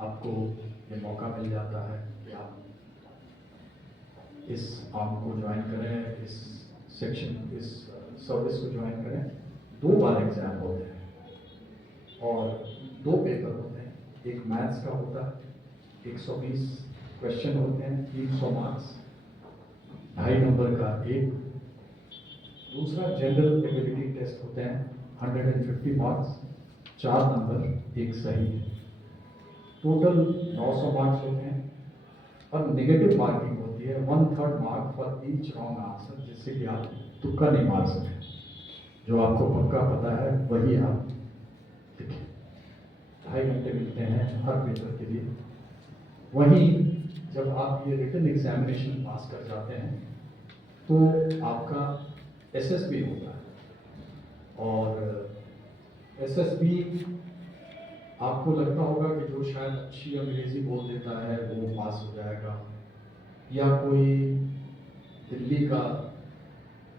आपको ये मौका मिल जाता है कि आप इस आर्म को ज्वाइन करें, इस सेक्शन, इस सर्विस को ज्वाइन करें। 2 बार एग्जाम होते हैं और 2 पेपर होते हैं। एक मैथ्स का होता है, 120 क्वेश्चन होते हैं, 300 मार्क्स, 2.5 नंबर का एक। दूसरा जनरल एबिलिटी टेस्ट होते हैं, 150 मार्क्स, 4 नंबर, एक सही है। टोटल 900 मार्क्स होते हैं और नेगेटिव मार्किंग होती है 1/3 mark for each wrong answer, जिससे कि आप तुक्का नहीं मार सकें। जो आपको पक्का पता है वही आप लिखें। 2.5 घंटे मिलते हैं हर पेपर के लिए। वहीं जब आप ये रिटन एग्जामिनेशन पास कर जाते हैं तो आपका एसएसबी होता है, और एसएसबी आपको लगता होगा कि जो शायद अच्छी अंग्रेजी बोल देता है वो पास हो जाएगा, या कोई दिल्ली का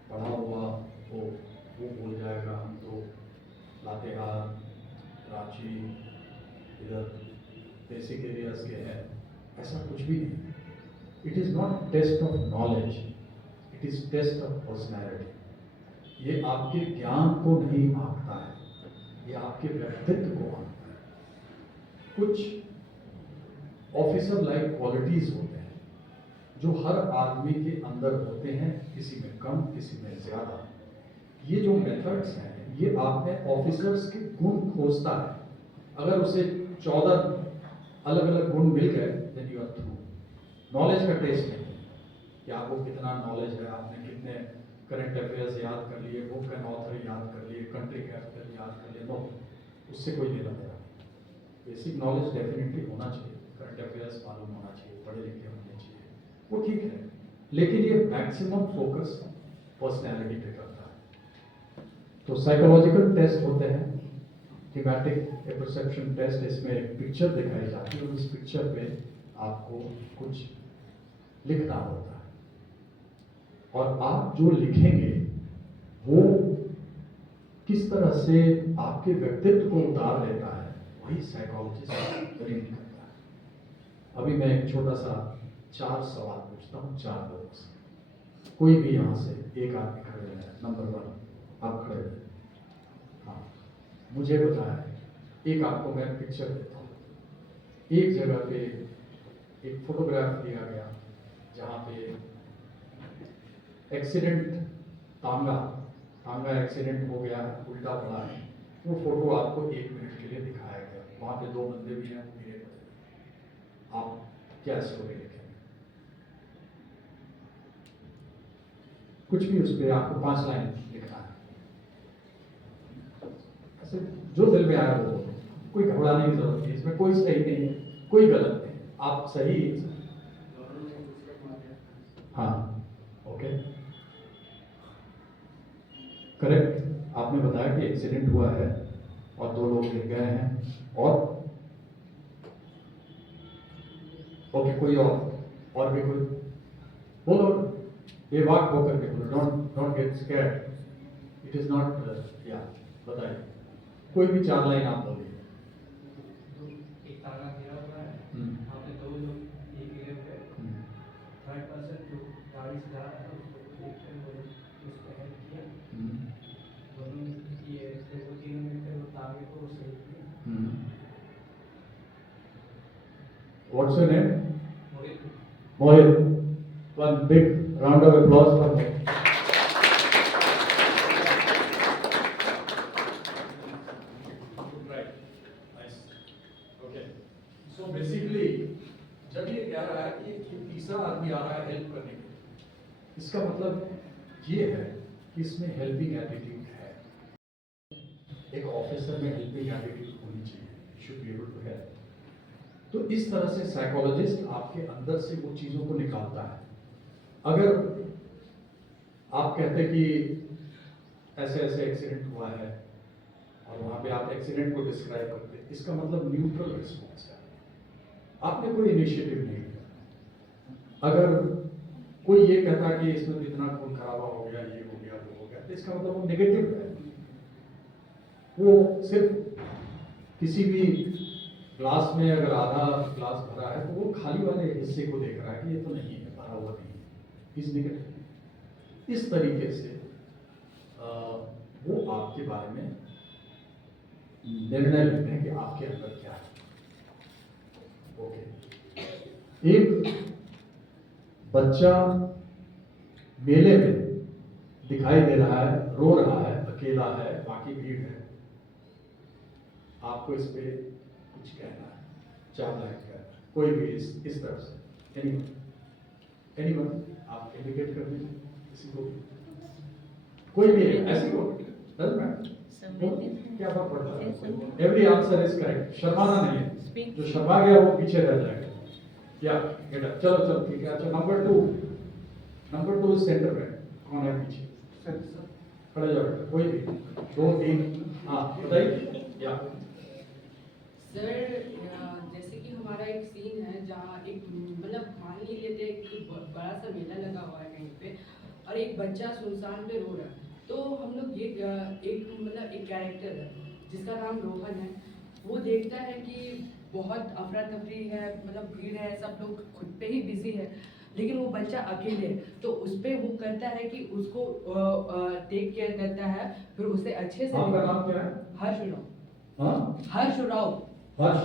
पढ़ा हुआ वो बोल जाएगा। हम तो लातेहार, रांची, इधर बेसिक एरियाज के हैं। ऐसा कुछ भी नहीं। It is not test of knowledge, it is test of personality. ये आपके ज्ञान को नहीं आंकता है, ये आपके व्यक्तित्व को आंकता है। कुछ ऑफिसर लाइक क्वालिटीज होते हैं जो हर आदमी के अंदर होते हैं, किसी में कम, किसी में ज्यादा। ये जो मेथड्स हैं ये आपने ऑफिसर्स के गुण खोजता है। अगर उसे 14 अलग अलग गुण मिल गए then you are through. Knowledge का टेस्ट नहीं कि आपको कितना नॉलेज है, आपने कितने करंट अफेयर्स याद कर लिए, बुक एंड ऑथर याद कर लिए, कंट्री कैपिटल याद कर लिए। नो, उससे कोई लेना देना। बेसिक नॉलेज डेफिनेटली होना चाहिए, करंट अफेयर्स मालूम होना चाहिए, पढ़े लिखे होने चाहिए, वो ठीक है। लेकिन ये मैक्सिमम फोकस पर्सनैलिटी पे करता है। तो साइकोलॉजिकल टेस्ट होते हैं, थीमेटिक परसेप्शन टेस्ट। इसमें एक पिक्चर दिखाई जाती है और उस पिक्चर पे आपको कुछ लिखना होता है, और आप जो लिखेंगे वो किस तरह से आपके व्यक्तित्व को उतार लेता है, वही साइकोलॉजिस्ट रीड करता है। अभी मैं एक छोटा सा 4 सवाल पूछता हूँ 4 लोगों से। कोई भी यहाँ से एक आदमी खड़े हैं, नंबर 1 आप खड़े हैं। हाँ, मुझे बताया, एक आपको मैं पिक्चर देता हूँ। एक जगह पे एक फोटोग्राफ लिया गया जहाँ पे एक्सीडेंट, तांगा एक्सीडेंट हो गया है, उल्टा पड़ा है। वो फोटो आपको 1 मिनट के लिए दिखाया गया। वहाँ पे 2 बंदे भी हैं, वो गिरे पड़े। आप क्या स्टोरी लिखेंगे? कुछ भी उस पर आपको 5 लाइन लिखना है। ऐसे जो दिल में आया वो, कोई घबराने की जरूरत नहीं, इसमें कोई सही नहीं है, कोई गलत नहीं, आप सही है। हाँ, ओके, करेक्ट। आपने बताया कि एक्सीडेंट हुआ है और 2 लोग गिर गए हैं, और ओके, कोई और भी कोई बोलो, बेबाक होकर के बोलो, don't get scared, it is not या बताइए, कोई भी 4 लाइन आप बोलिए। एक ताला गिरा हुआ है, वहाँ पे 2 लोग एक गिरे हुए, थर्ड पर्सन जो गाड़ी से जा रहा था उसको देखते हुए उसको हेल्प किया। दोनों ये वो 3 मिनट वो ताले को सही किया। What's your name? Mohit. Mohit. One big round of applause for Mohit. Right. Nice. Okay. So basically, जब ये कह रहा है कि तीसरा आदमी आ रहा है हेल्प करने के लिए, इसका मतलब ये है कि इसमें हेल्पिंग एटीट्यूड है। एक ऑफिसर में हेल्पिंग एटीट्यूड होनी चाहिए, should be able to help. तो इस तरह से साइकोलॉजिस्ट आपके अंदर से वो चीज़ों को निकालता है। अगर आप कहते कि ऐसे ऐसे एक्सीडेंट हुआ है और वहाँ पे आप एक्सीडेंट को डिस्क्राइब करते हैं, इसका मतलब न्यूट्रल रिस्पॉन्स है। आपने कोई इनिशिएटिव नहीं लिया। अगर कोई ये कहता कि इसमें इतना खून खराबा हो गया, ये हो गया, वो हो गया, तो इसका मतलब वो नेगेटिव है। वो सिर्फ किसी भी ग्लास में अगर आधा ग्लास भरा है तो वो खाली वाले हिस्से को देख रहा है कि ये तो नहीं है, भरा हुआ नहीं है, इस नेगेटिव। इस तरीके से वो आपके बारे में निर्णय लेते हैं कि आपके अंदर क्या है। ओके, एक बच्चा मेले में दिखाई दे रहा है, रो रहा है, अकेला है, बाकी भीड़ है, आपको इस पे कुछ कहना है, 4 लाइन कहना है, कोई भी इस तरफ से, एनीवन आप इंडिकेट कर दीजिए किसी को, कोई भी ऐसी को, क्या फर्क पड़ता है, एवरी आंसर इज करेक्ट, शर्माना नहीं है, जो शर्मा गया वो पीछे रह जाएगा। या बेटा चलो चलो ठीक है। अच्छा, नंबर 2 सेंटर में कौन है पीछे, खड़े जाओ बेटा, कोई भी 2 3, हाँ बताइए। या सर, जैसे कि हमारा एक सीन है जहाँ एक मतलब मान ही लेते हैं कि बड़ा सा मेला लगा हुआ है कहीं पे और एक बच्चा सुनसान पे रो रहा है, तो हम लोग ये एक कैरेक्टर है जिसका नाम रोहन है, वो देखता है कि बहुत अफरा तफरी है, मतलब भीड़ है, सब लोग खुद पे ही बिजी है, लेकिन वो बच्चा अकेले है, तो उस पे वो करता है कि उसको टेक केयर करता है, फिर उसे अच्छे से। आपका नाम क्या है? हर्ष उराव। हाँ, हर्ष उराव। हर्ष,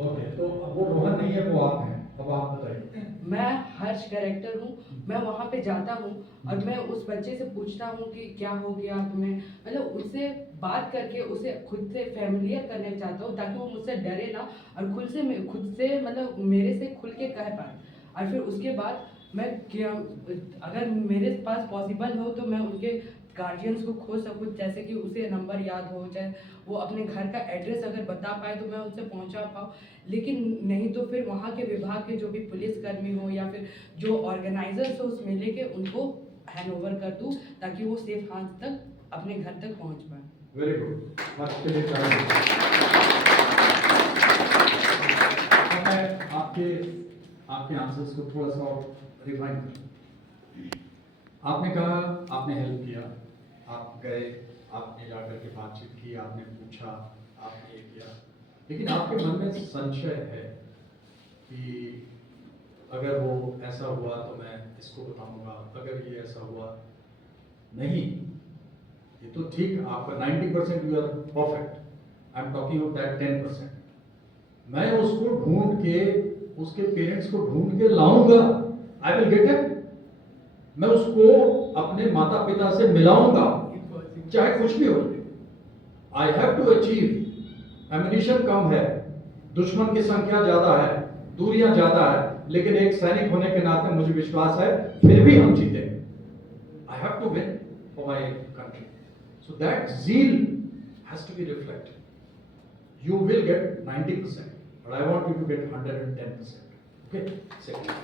ओके, तो वो रोहन नहीं है, वो आप हैं। अब आप बताइए। मैं हर्ष कैरेक्टर हूँ, मैं वहाँ पे जाता हूँ और मैं उस बच्चे से पूछता हूँ कि क्या हो गया तुम्हें, मतलब उससे बात करके उसे खुद से फैमिलियर करने चाहता हूँ ताकि वो मुझसे डरे ना और खुद से मतलब मेरे से खुल के कह पाए। और फिर उसके बाद मैं क्या, अगर मेरे पास पॉसिबल हो तो मैं उनके गार्जियंस को खो सकूँ, जैसे कि उसे नंबर याद हो जाए, वो अपने घर का एड्रेस अगर बता पाए तो मैं उनसे पहुंचा पाऊँ, लेकिन नहीं तो फिर वहाँ के विभाग के जो भी पुलिसकर्मी हो या फिर जो ऑर्गेनाइजर्स हो उस मेले के, उनको हैंड ओवर कर दूँ ताकि वो सेफ हाथ तक अपने घर तक पहुँच पाए। वेरी गुड, हर्ष के लिए चाहिए। मैं आपके आंसर्स को थोड़ा सा और रिफाइन करूँ। आपने कहा आपने हेल्प किया, आप गए, आपने जाकर के बातचीत की, आपने पूछा, आपने ये किया, लेकिन आपके मन में संशय है कि अगर वो ऐसा हुआ तो मैं इसको बताऊंगा, अगर ये ऐसा हुआ नहीं, ये तो ठीक, आपका 90% you are perfect, I am talking of that 10%। मैं उसको ढूंढ के, उसके पेरेंट्स को ढूंढ के लाऊंगा, आई विल गेट इट, मैं उसको अपने माता पिता से मिलाऊंगा, चाहे कुछ भी हो। I have to achieve. Ammunition कम है, दुश्मन की संख्या ज्यादा है, दूरियां ज्यादा है, लेकिन एक सैनिक होने के नाते मुझे विश्वास है फिर भी हम जीतेंगे। I have to win for my country, so that zeal has to be reflected. You will get 90%, but I want you to get 110%. Okay? Second.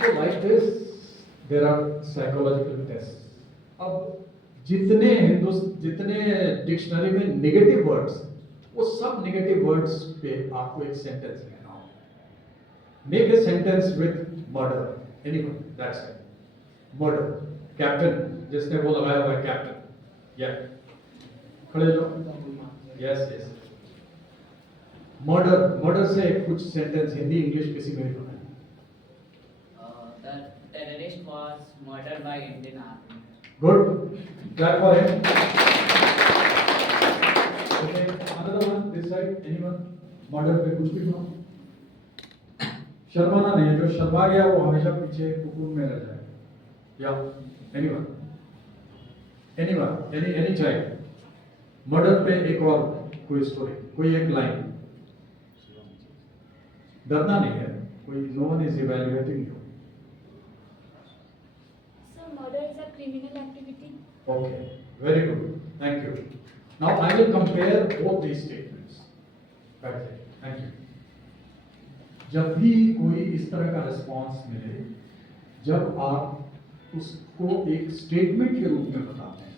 So like this, there are psychological tests. अब जितने dictionary में negative words, वो सब negative words पे आपको एक sentence कहना होगा। Make a sentence with murder, anyone, that's it. Murder, captain, जिसने वो लगाया हुआ है कैप्टन, या खड़े जाओ, यस यस। मर्डर से कुछ सेंटेंस हिंदी इंग्लिश किसी में भी बनाए। The terrorist was murdered by Indian Army. Good. Clap for him. Okay, another one this side. Anyone? Murder पे कुछ भी सुना? शर्माना नहीं, जो शर्मा गया वो हमेशा पीछे कुकून में रह जाए। या anyone? Any child? मर्डर पे एक और कोई स्टोरी, कोई एक लाइन। डरना नहीं है, कोई no one is evaluating you. So murder is a criminal activity. Okay, very good. Thank you. Now I will compare both these statements. That's it. Thank you. जब भी कोई इस तरह का रिस्पॉन्स मिले, जब आप उसको एक स्टेटमेंट के रूप में बताते हैं,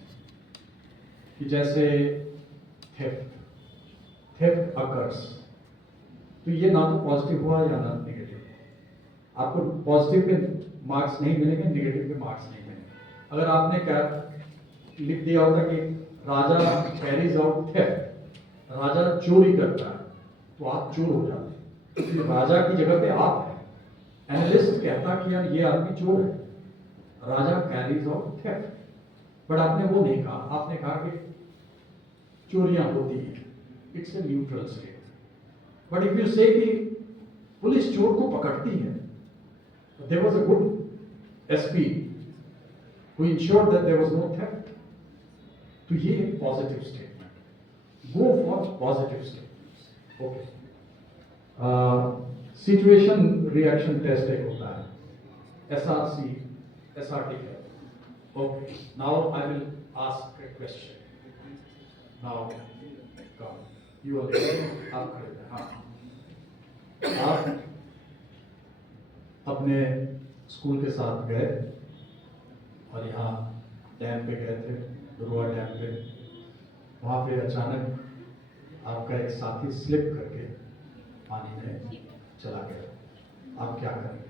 कि जैसे थेफ्ट अकर्स, तो ये ना तो पॉजिटिव हुआ या ना नेगेटिव हुआ। आपको पॉजिटिव के मार्क्स नहीं मिलेंगे, नेगेटिव के मार्क्स नहीं मिलेंगे। अगर आपने क्या लिख दिया होता कि राजा कैरीज आउट थेफ्ट, राजा चोरी करता है, तो आप चोर हो जाते, तो राजा की जगह पे आप हैं। एनालिस्ट कहता कि यार ये आदमी चोर है, राजा कैरीज आउट थेफ्ट, बट आपने वो नहीं कहा, आपने कहा कि चोरियां होती हैं। It's a neutral state. But if you say कि पुलिस चोर को पकड़ती है, there was a good SP who ensured that there was no theft, तो ये एक positive statement. Go for positive statements. Okay, situation reaction test एक होता है, SRC, SRT है। ओके, now I will ask a question. Now come, you are there, आप खड़े हैं। हाँ, आप अपने स्कूल के साथ गए और यहाँ डैम पे गए थे, रुआ डैम पे। वहाँ पे अचानक आपका एक साथी स्लिप करके पानी में चला गया, आप क्या करेंगे?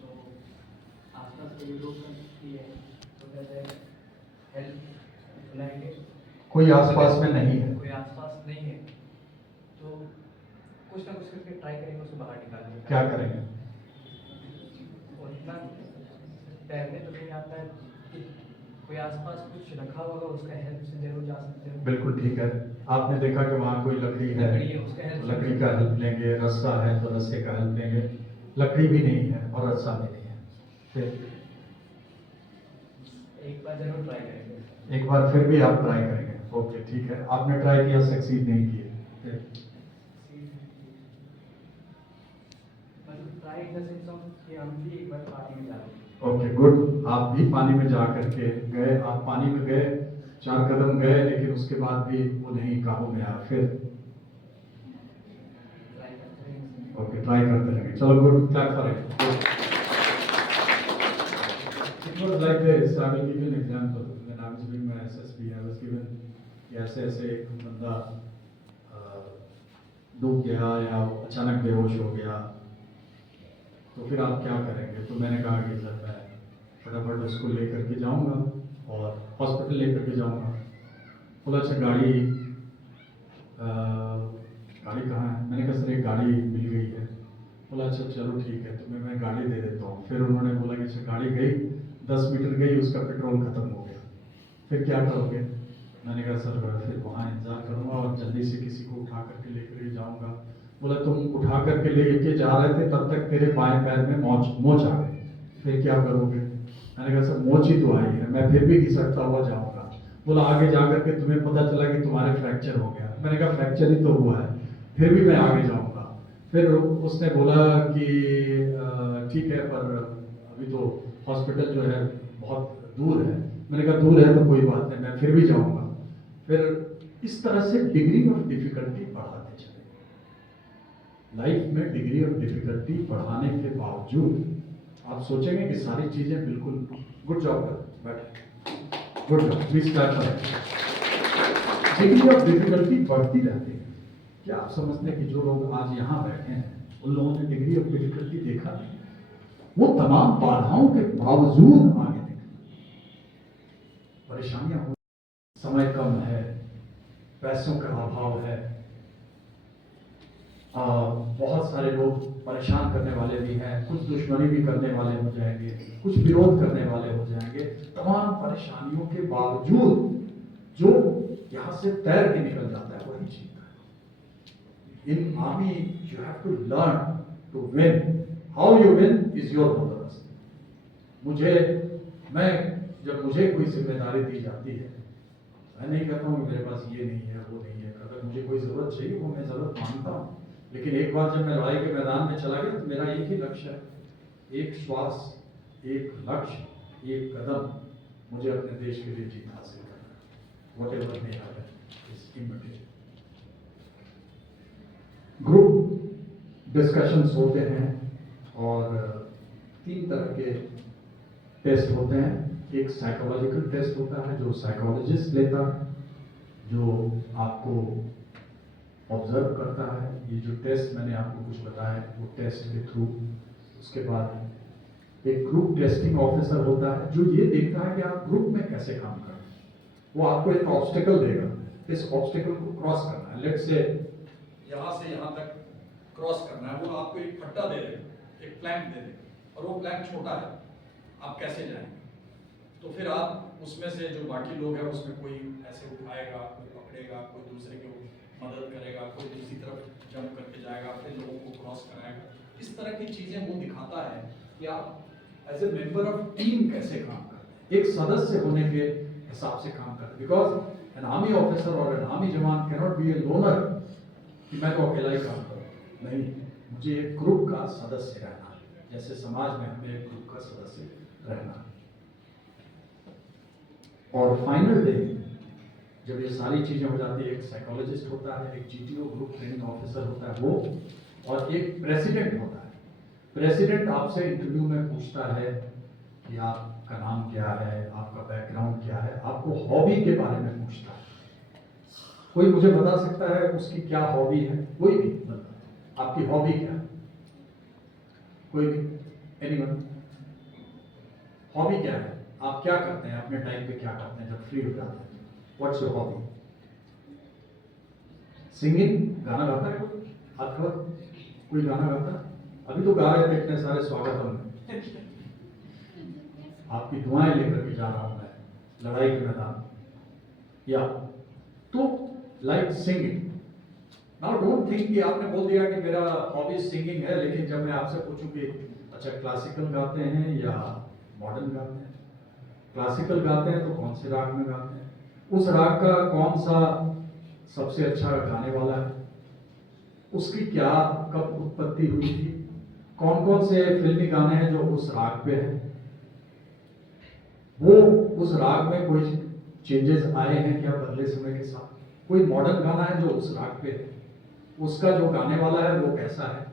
तो आसपास के लोग तो कहते हैं हेल्प बुलाएंगे। कोई आसपास में नहीं है, कोई आसपास नहीं है तो कुछ ना कुछ करके ट्राई करेंगे उसको बाहर निकालने का। क्या करेंगे? और इतना तैरने तो नहीं आता है कि कोई आसपास कुछ रखा होगा, उसका हेल्प से जरूर जा सकते हैं। बिल्कुल ठीक है। आपने देखा कि वहाँ कोई लकड़ी है, उसका हेल्प लकड़ी का हेल्प लेंगे, रस्सा है तो रस्से का हेल्प लेंगे। लकड़ी भी नहीं है और रस्सा भी नहीं है, फिर एक बार जरूर ट्राई करेंगे। एक बार फिर भी आप ट्राई करेंगे। ओके ठीक है, आपने ट्राई किया, सक्सीड नहीं किए, फिर मतलब try in the sense of कि हम भी एक बार पानी में जा रहे हैं। ओके गुड, आप भी पानी में जा करके गए, आप पानी में गए, 4 कदम गए, लेकिन उसके बाद भी वो नहीं काबू में आया, फिर ट्राई करते रहेंगे। ओके ट्राई करते रहेंगे। चलो good, clap for it. It was like this. I will give you an example. When I was doing my SSB, I was given कि ऐसे एक बंदा डूब गया या अचानक बेहोश हो गया, तो फिर आप क्या करेंगे? तो मैंने कहा कि सर मैं फटाफट उसको लेकर के जाऊंगा और हॉस्पिटल लेकर के जाऊंगा। बोला अच्छा गाड़ी कहाँ है? मैंने कहा सर एक गाड़ी मिल गई है। बोला अच्छा चलो ठीक है, तुम्हें मैं गाड़ी दे देता हूँ। फिर उन्होंने बोला कि अच्छा गाड़ी गई, 10 मीटर गई, उसका पेट्रोल खत्म हो गया, फिर क्या करोगे? मैंने कहा सर फिर वहाँ इंतजार करूँगा और जल्दी से किसी को उठा करके लेकर के जाऊँगा। बोला तुम उठा करके लेके जा रहे थे तब तक तेरे बाएं पैर में मोच आ गई, फिर क्या करोगे? मैंने कहा सर मोच ही तो आई है, मैं फिर भी घिसकता हुआ जाऊँगा। बोला आगे जा करके तुम्हें पता चला कि तुम्हारे फ्रैक्चर हो गया। मैंने कहा फ्रैक्चर ही तो हुआ है, फिर भी मैं आगे जाऊँगा। फिर उसने बोला कि ठीक है पर अभी तो हॉस्पिटल जो है बहुत दूर है। मैंने कहा दूर है तो कोई बात नहीं, मैं फिर भी जाऊँगा। फिर इस तरह से डिग्री ऑफ डिफिकल्टी बढ़ाते चले। लाइफ में डिग्री ऑफ डिफिकल्टी बढ़ाने के बावजूद आप सोचेंगे कि सारी चीजें बिल्कुल गुड जॉब कर but good job, please clap for it. Degree of difficulty बढ़ती रहती है। क्या आप समझते हैं कि जो लोग आज यहाँ बैठे हैं उन लोगों ने डिग्री ऑफ डिफिकल्टी देखा नहीं? वो तमाम बाधाओं के बावजूद आगे निकले। परेशानियां हो, समय कम है, पैसों का अभाव है, बहुत सारे लोग परेशान करने वाले भी हैं, कुछ दुश्मनी भी करने वाले हो जाएंगे, कुछ विरोध करने वाले हो जाएंगे। तमाम परेशानियों के बावजूद जो यहाँ से तैर के निकल जाता है वही जीता है। In army you have to learn to win. How you win is your बंदोबस्त। जब मुझे कोई जिम्मेदारी दी जाती है, मैं नहीं कहता हूँ कि मेरे पास ये नहीं है वो नहीं है। अगर मुझे कोई जरूरत चाहिए वो मैं जरूरत मानता हूँ, लेकिन एक बार जब मैं लड़ाई के मैदान में चला गया तो मेरा एक ही लक्ष्य है, एक श्वास, एक लक्ष्य, एक कदम, मुझे अपने देश के लिए जीत हासिल करना है। Whatever may happen is immaterial. Group discussions होते हैं और 3 तरह के टेस्ट होते हैं। एक साइकोलॉजिकल टेस्ट होता है जो साइकोलॉजिस्ट लेता है, जो आपको ऑब्जर्व करता है। ये जो टेस्ट मैंने आपको कुछ बताया वो टेस्ट के थ्रू, उसके बाद एक ग्रुप टेस्टिंग ऑफिसर होता है जो ये देखता है कि आप ग्रुप में कैसे काम कर रहे हैं। वो आपको एक ऑब्स्टिकल देगा, इस ऑब्स्टिकल को क्रॉस करना है, लेट्स से यहाँ से यहाँ तक क्रॉस करना है। वो आपको एक फट्टा दे देगा, एक प्लैंक दे देगा, और वो प्लैंक छोटा है, आप कैसे जाएंगे? तो फिर आप उसमें से जो बाकी लोग हैं उसमें कोई ऐसे उठाएगा, कोई पकड़ेगा, कोई दूसरे की मदद करेगा, कोई दूसरी तरफ जंप करके जाएगा, फिर लोगों को क्रॉस कराएगा। इस तरह की चीजें वो दिखाता है कि आप as a member of team कैसे काम करते हैं, एक सदस्य होने के हिसाब से काम करते हैं। बिकॉज एन आर्मी ऑफिसर और एन आर्मी जवान कैनॉट बी ए लोनर कि मैं तो अकेला ही काम करूँ। नहीं, मुझे एक ग्रुप का सदस्य रहना है, जैसे समाज में हमें एक ग्रुप का सदस्य रहना है। और फाइनल डे जब ये सारी चीजें हो जाती है, एक साइकोलॉजिस्ट होता है, एक जीटीओ ग्रुप ट्रेनिंग ऑफिसर होता है वो, और एक प्रेसिडेंट होता है। प्रेसिडेंट आपसे इंटरव्यू में पूछता है कि आपका नाम क्या है, आपका बैकग्राउंड क्या है, आपको हॉबी के बारे में पूछता है। कोई मुझे बता सकता है उसकी क्या हॉबी है? कोई भी मतलब आपकी हॉबी क्या है? कोई भी? एनीवन? हॉबी क्या है? आप क्या करते हैं अपने टाइम पे, क्या करते हैं जब फ्री हो जाते हैं? What's your hobby? सिंगिंग, गाना गाता है कोई? हाथ खबर, कोई गाना गाता है? अभी तो गा रहे थे इतने सारे स्वागतम में। आपकी दुआएं लेकर के जा रहा हूं मैं लड़ाई के मैदान। या तो like singing. Now don't think कि आपने बोल दिया कि मेरा हॉबी सिंगिंग है, लेकिन जब मैं आपसे पूछूं कि अच्छा क्लासिकल गाते हैं या मॉडर्न गाते हैं? क्लासिकल गाते हैं तो कौन से राग में गाते हैं? उस राग का कौन सा सबसे अच्छा गाने वाला है? उसकी क्या कब उत्पत्ति हुई थी? कौन कौन से फिल्मी गाने हैं जो उस राग पे हैं? वो उस राग में कोई चेंजेस आए हैं क्या बदले समय के साथ? कोई मॉडर्न गाना है जो उस राग पे है, उसका जो गाने वाला है वो कैसा है,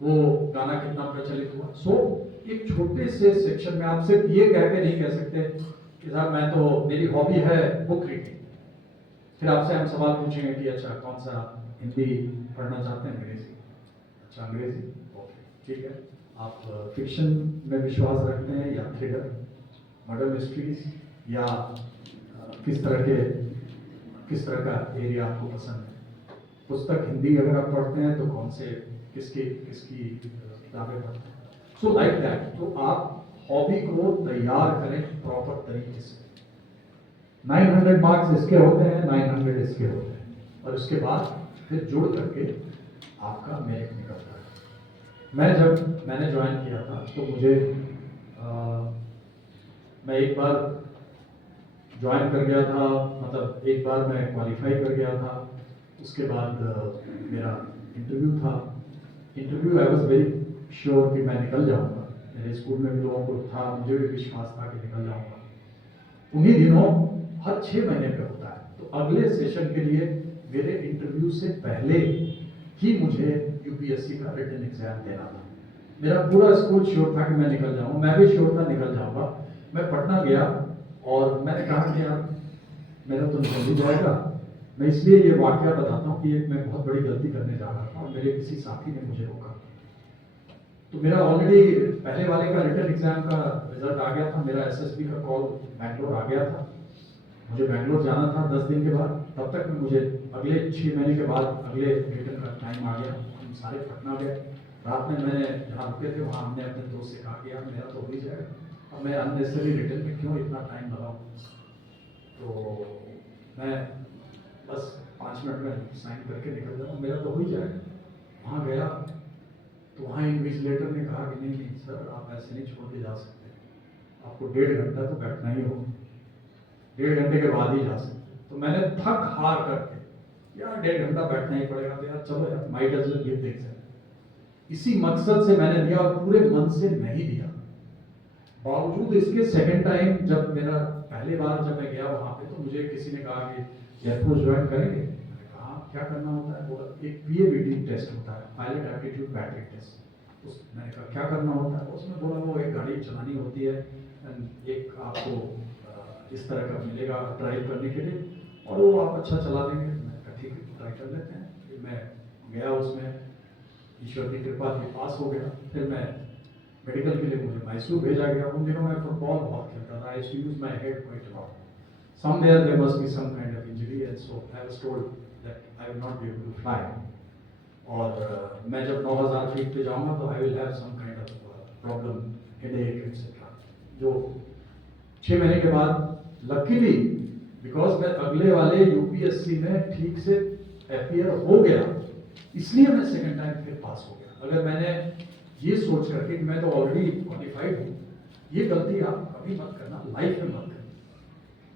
वो गाना कितना प्रचलित हुआ? सो एक छोटे से सेक्शन में आप सिर्फ ये कह के नहीं कह सकते कि साहब मैं तो, मेरी हॉबी है बुक रीडिंग। फिर आपसे हम सवाल पूछेंगे कि अच्छा कौन सा हिंदी पढ़ना चाहते हैं, अंग्रेजी? अच्छा अंग्रेजी, ओके ठीक है। आप फिक्शन में विश्वास रखते हैं या थ्रिलर, मर्डर मिस्ट्रीज, या किस तरह का एरिया आपको पसंद है? पुस्तक हिंदी अगर आप पढ़ते हैं तो कौन से किसकी किताबें पढ़ते हैं? So like that. तो आप हॉबी को तैयार करें प्रॉपर तरीके से। 900 मार्क्स इसके होते हैं, 900 इसके होते हैं, और उसके बाद फिर जुड़ करके आपका मेरिट निकलता है। जब मैंने ज्वाइन किया था तो मुझे मैं एक बार ज्वाइन कर गया था, मतलब एक बार मैं क्वालिफाई कर गया था। उसके बाद मेरा इंटरव्यू था। Interview I was very sure कि मैं निकल जाऊंगा। मेरे स्कूल में भी लोगों को था, मुझे भी विश्वास था कि निकल जाऊंगा। उन्हीं दिनों हर 6 महीने पे होता है, तो अगले सेशन के लिए मेरे इंटरव्यू से पहले ही मुझे यूपीएससी का रिटन एग्जाम देना था। मेरा पूरा स्कूल श्योर था कि मैं निकल जाऊंगा, मैं भी श्योर था निकल जाऊंगा। मैं पटना गया और मैंने कहा कि यार मेरा तो निकल ही जाएगा। मैं इसलिए ये वाकया बताता हूँ कि मैं बहुत बड़ी गलती करने जा रहा था और मेरे किसी साथी ने मुझे रोका। तो मेरा ऑलरेडी पहले वाले का रिटन एग्जाम का रिजल्ट आ गया था, मेरा एसएसबी का कॉल बैंगलोर आ गया था। मुझे बैंगलोर जाना था 10 दिन के बाद। तब तक में मुझे अगले 6 महीने के बाद अगले रिटर्न का टाइम आ गया। हम सारे पटना गए। रात में मैंने जहाँ रुके थे वहाँ हमने अपने दोस्त से कहा कि यार मेरा तो हो ही जाएगा, अब मैं अननेसेसरी रिटर्न में क्यों इतना टाइम लगाऊँ। तो मैं बस 5 मिनट में साइन करके निकल जाऊँ, मेरा तो हो ही जाएगा। वहाँ गया तो वहाँ इन्विजिलेटर ने कहा कि नहीं नहीं सर, आप ऐसे नहीं छोड़ के जा सकते, आपको 1.5 घंटा तो बैठना ही होगा, 1.5 घंटे के बाद ही जा सकते। तो मैंने थक हार करके यार 1.5 घंटा बैठना ही पड़ेगा, तो यार चलो यार might as well give the exam. इसी मकसद से मैंने दिया और पूरे मन से नहीं दिया। बावजूद इसके सेकंड टाइम जब मेरा पहली बार जब मैं गया वहाँ पे, तो मुझे किसी ने कहा कि एयरफोर्स ज्वाइन करेंगे। मैंने कहा क्या करना होता है? बोला एक पीएबीटी टेस्ट होता है, पायलट एप्टीट्यूड बैटरी टेस्ट। मैंने कहा क्या करना होता है? उसने बोला वो एक गाड़ी चलानी होती है, एंड एक आपको इस तरह का मिलेगा ड्राइव करने के लिए, और वो आप अच्छा चला लेंगे। मैं कहा ठीक है, ट्राई कर लेते हैं। फिर मैं गया, उसमें ईश्वर की कृपा थी, पास हो गया। फिर मैं मेडिकल के लिए मुझे मैसूर भेजा गया। उन दिनों मैं फुटबॉल बहुत खेलता था, I used to use my head quite a lot. Somewhere there must be some kind of injury, and so I was told that I will not be able to fly. और मैं जब 9000 feet पे जाऊंगा तो I will have some kind of problem, headache etcetera. जो 6 महीने के बाद लकीली, बिकॉज मैं अगले वाले यूपीएससी में ठीक से अपीयर हो गया, इसलिए मैं सेकंड टाइम फिर पास हो गया। अगर मैंने ये सोच करके कि मैं तो ऑलरेडी क्वालिफाइड हूँ, ये गलती आप कभी मत करना, लाइफ में मत करना।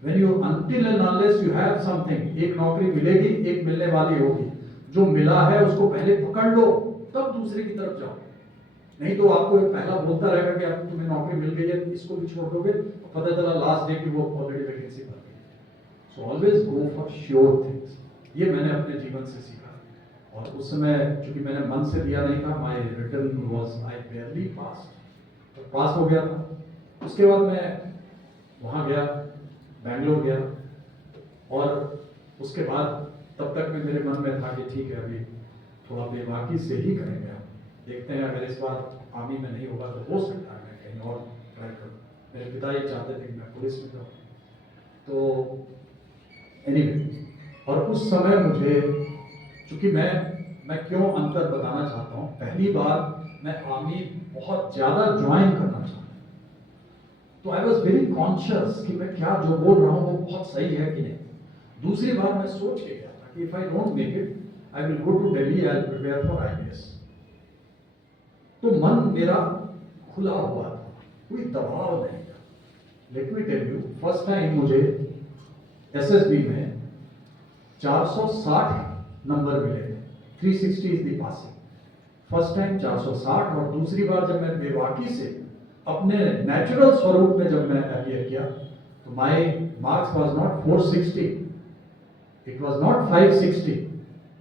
When you until and unless you have something, एक नौकरी मिलेगी, एक मिलने वाली होगी, जो मिला है उसको पहले पकड़ लो, तब दूसरे की तरफ जाओ। नहीं तो आपको एक पहला बोलता रहेगा कि अब तुम्हें नौकरी मिल गई है, इसको भी छोड़ दोगे, पता चला लास्ट डे की वो ऑलरेडी वैकेंसी भर गई। So always go for sure things, ये मैंने अपने जीवन से सीखा। और उस समय चूंकि मैंने मन से दिया नहीं था, my return was I barely pass, तो पास हो गया था। उसके बाद मैं वहाँ गया, बैंगलोर गया, और उसके बाद तब तक में मेरे मन में था कि ठीक है, अभी थोड़ा बेबाकी से ही करेंगे, हम देखते हैं अगर इस बार आर्मी में नहीं होगा तो हो सकता है मैं कहीं और ट्राई करूँ। मेरे पिता ये चाहते थे कि मैं पुलिस में जाऊँ। तो एनीवे, और उस समय मुझे, चूंकि मैं क्यों अंतर बताना चाहता हूँ, पहली बार मैं आर्मी बहुत ज़्यादा ज्वाइन करना चाहता, तो आई वॉज वेरी कॉन्शियस कि मैं क्या जो बोल रहा हूँ वो बहुत सही है कि नहीं। दूसरी बार मैं सोच के गया था कि if I don't make it I will go to Delhi, I will prepare for IAS. तो मन मेरा खुला हुआ था, कोई दबाव नहीं था। Let me tell you, first time मुझे एसएसबी में 460 नंबर मिले थे, 360 is the passing. First time 460, और दूसरी बार जब मैं बेवाकी से अपने नेचुरल स्वरूप में जब मैं अपियर किया, तो my marks was not 460, it was not 560,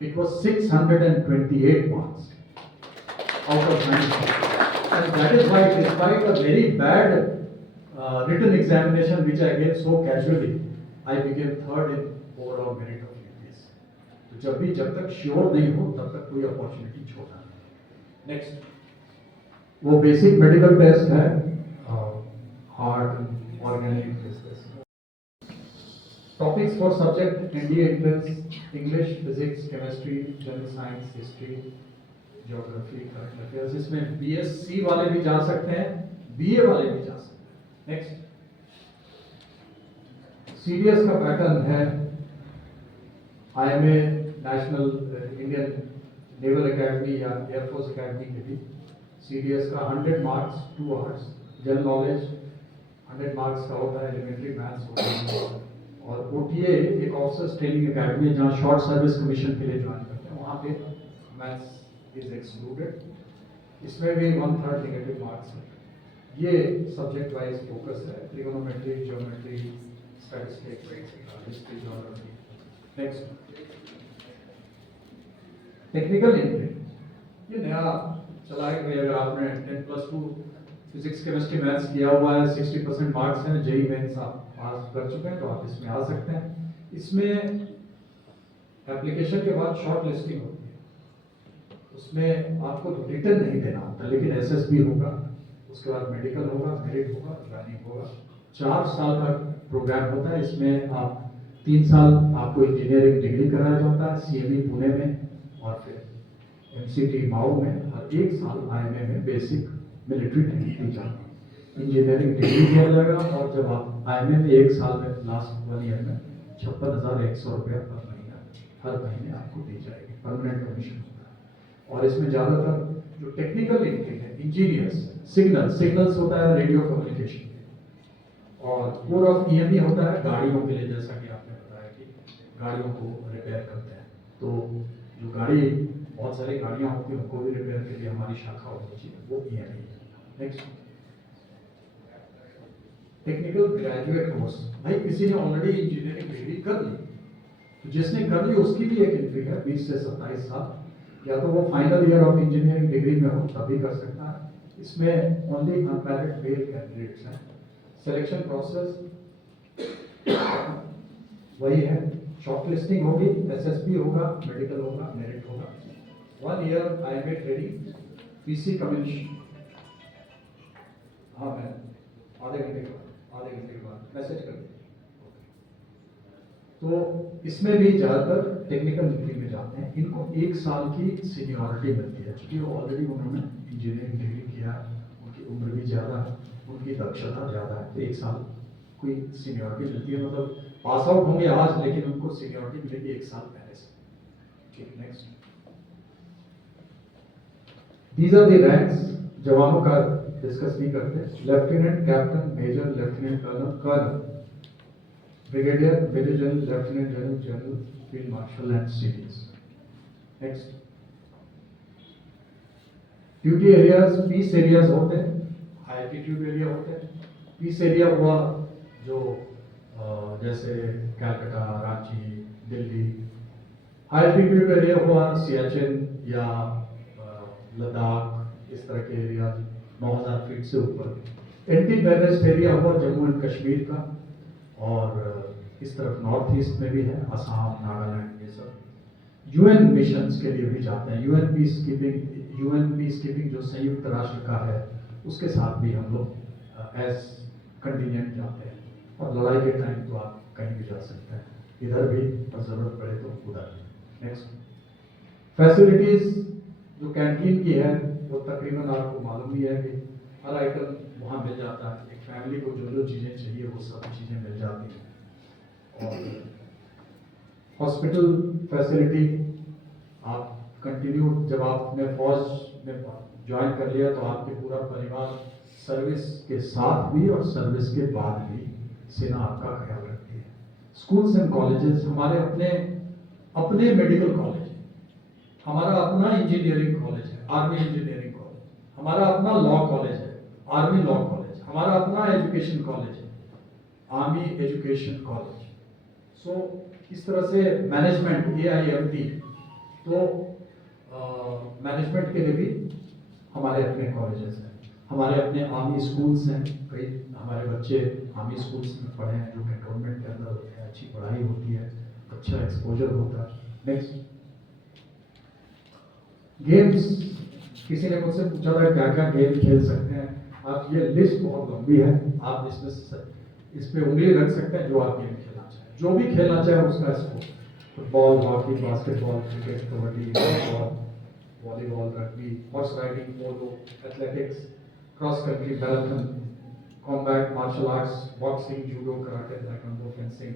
it was 628 marks out of 90. And that is why, despite a very bad written examination which I gave so casually, I became third in overall merit of UPSC. तो जब तक sure नहीं हो तब तक कोई opportunity छोड़ना नहीं। नेक्स्ट, वो बेसिक मेडिकल टेस्ट है, heart organic test. Topics for subject NDA entrance, English, physics, chemistry, general science, history, geography, current affairs. इसमें बीएससी वाले भी जा सकते हैं, बीए वाले भी जा सकते हैं। नेक्स्ट, सीडीएस का पैटर्न है IMA, national Indian naval academy या एयरफोर्स एकेडमी के भी। सीडीएस का 100 marks 2 hours, general knowledge 100 marks का होता है, एलिमेंट्री मैथ्स होता है। और ओटीए एक ऑफिसर्स ट्रेनिंग एकेडमी है जहाँ शॉर्ट सर्विस कमीशन के लिए ज्वाइन करते हैं, वहाँ पे मैथ्स is excluded. इसमें भी 1/3 नेगेटिव मार्क्स है। ये सब्जेक्ट वाइज फोकस है, trigonometry, geometry, statistics, history, geography. Next, technical entry, ये नया चला है कि अगर आपने 10+2 फिजिक्स, केमिस्ट्री, मैथ्स किया हुआ है, 60% मार्क्स हैं, जेईई मेंस आप पास कर चुके हैं, तो आप इसमें आ सकते हैं। इसमें एप्लीकेशन के बाद शॉर्ट लिस्टिंग होती है, उसमें आपको रिटर्न नहीं देना होता, लेकिन एसएसबी होगा, उसके बाद मेडिकल होगा, मेरिट होगा, ज्वाइनिंग होगा। 4 साल का प्रोग्राम होता है। इसमें आप 3 साल आपको इंजीनियरिंग डिग्री कराया जाता है सीएमई पुणे में, और फिर एमसीटी माऊ में, और 1 साल आईएमए में बेसिक मिलिट्री ट्रेनिंग दी जाती है। इंजीनियरिंग डिग्री दिया जाएगा, और जब आप आईएमए में 1 साल में, लास्ट 1 ईयर में 56,100 रुपया पर महीना हर महीने आपको दी जाएगी, परमानेंट कमीशन। और इसमें ज़्यादातर जो टेक्निकल एंट्री है, इंजीनियर्स, सिग्नल्स होता है रेडियो कम्युनिकेशन, और कोर ऑफ ईएमई होता है गाड़ियों के लिए, जैसा कि आपने बताया कि गाड़ियों को रिपेयर करते हैं। तो जो गाड़ी, बहुत सारी गाड़ियाँ होती हैं, उनको भी रिपेयर के लिए हमारी शाखा होनी चाहिए, वो ईएमई है। नेक्स्ट, टेक्निकल ग्रेजुएट कोर्स, भाई किसी ने ऑलरेडी इंजीनियरिंग डिग्री कर ली, तो जिसने कर ली उसकी भी एक एंट्री है, 20 से 27 साल, या तो वो final year of engineering degree में हो तभी कर सकता है। इसमें ओनली अनमैरिड मेल कैंडिडेट्स हैं। सिलेक्शन प्रोसेस वही है, शॉर्टलिस्टिंग होगी, एसएसबी होगा, मेडिकल होगा, मेरिट होगा। 1 year IMA training, PC commission. हाँ मैं आधे घंटे के बाद मैसेज कर दें। तो इसमें भी ज़्यादातर टेक्निकल डिग्री में जाते हैं। इनको 1 साल की सीनियरिटी मिलती है, क्योंकि वो ऑलरेडी उन्होंने इंजीनियरिंग डिग्री किया, उनकी उम्र भी ज़्यादा है, उनकी दक्षता ज़्यादा है, तो 1 साल कोई सीनियरिटी मिलती है। मतलब पास आउट होंगे आज, लेकिन उनको सीनियरिटी मिलेगी 1 साल पहले से। ठीक, next. These are the ranks. जवानों का डिस्कस नहीं करते। Lieutenant, captain, major, lieutenant colonel, colonel, brigadier, major general, lieutenant general, general, field marshal and CDS. Next. Duty areas, peace areas होते हैं, हाई एल्टीट्यूड एरिया होते हैं। पीस एरिया हुआ जो जैसे Calcutta, Ranchi, Delhi. High altitude area हुआ सियाचिन या लद्दाख, इस तरह के एरिया 9000 फीट से ऊपर। एंटी टेररिस्ट एरिया हुआ जम्मू एंड कश्मीर का, और इस तरफ नॉर्थ ईस्ट में भी है, असम, नागालैंड, ये सब। यूएन मिशंस के लिए भी जाते हैं। यूएन पीस कीपिंग जो संयुक्त राष्ट्र का है, उसके साथ भी हम लोग एज कंटिजेंट जाते हैं। और लड़ाई के टाइम तो आप कहीं भी जा सकते हैं, इधर भी, और जरूरत पड़े तो उधर भी। नेक्स्ट। फैसिलिटीज जो कैंटीन की है, वो तकरीबन आपको मालूम ही है कि हर आइटम वहाँ मिल जाता है। एक फैमिली को जो जो चीज़ें चाहिए वो सब चीज़ें मिल जाती हैं। और हॉस्पिटल फैसिलिटी, आप कंटिन्यू, जब आपने फौज में ज्वाइन कर लिया तो आपके पूरा परिवार सर्विस के साथ भी और सर्विस के बाद भी सेना आपका ख्याल रखती है। स्कूल्स एंड कॉलेजेस, हमारे अपने मेडिकल कॉलेज है, हमारा अपना इंजीनियरिंग कॉलेज है, आर्मी इंजीनियरिंग कॉलेज, हमारा अपना लॉ कॉलेज है, आर्मी लॉ कॉलेज, हमारा अपना एजुकेशन कॉलेज है, आर्मी एजुकेशन कॉलेज। सो इस तरह से मैनेजमेंट, AIMT, तो मैनेजमेंट के लिए भी हमारे अपने कॉलेजेस हैं, हमारे अपने आर्मी स्कूल्स हैं। कई हमारे बच्चे आर्मी स्कूल्स में पढ़े हैं, जो कैंटोनमेंट के अंदर होते हैं, अच्छी पढ़ाई होती है, अच्छा एक्सपोजर होता है। नेक्स्ट। गेम्स, किसी ने मुझसे पूछा था क्या क्या गेम खेल सकते हैं आप। ये लिस्ट बहुत लंबी है, आप इसमें इस पे उंगली रख सकते हैं जो आप गेम खेलना चाहें, जो भी खेलना चाहे उसका score. Football, hockey, basketball, cricket, kabaddi, football, volleyball, rugby, horse riding, polo, athletics, cross country, marathon, combat, martial arts, boxing, judo, karate, taekwondo, fencing.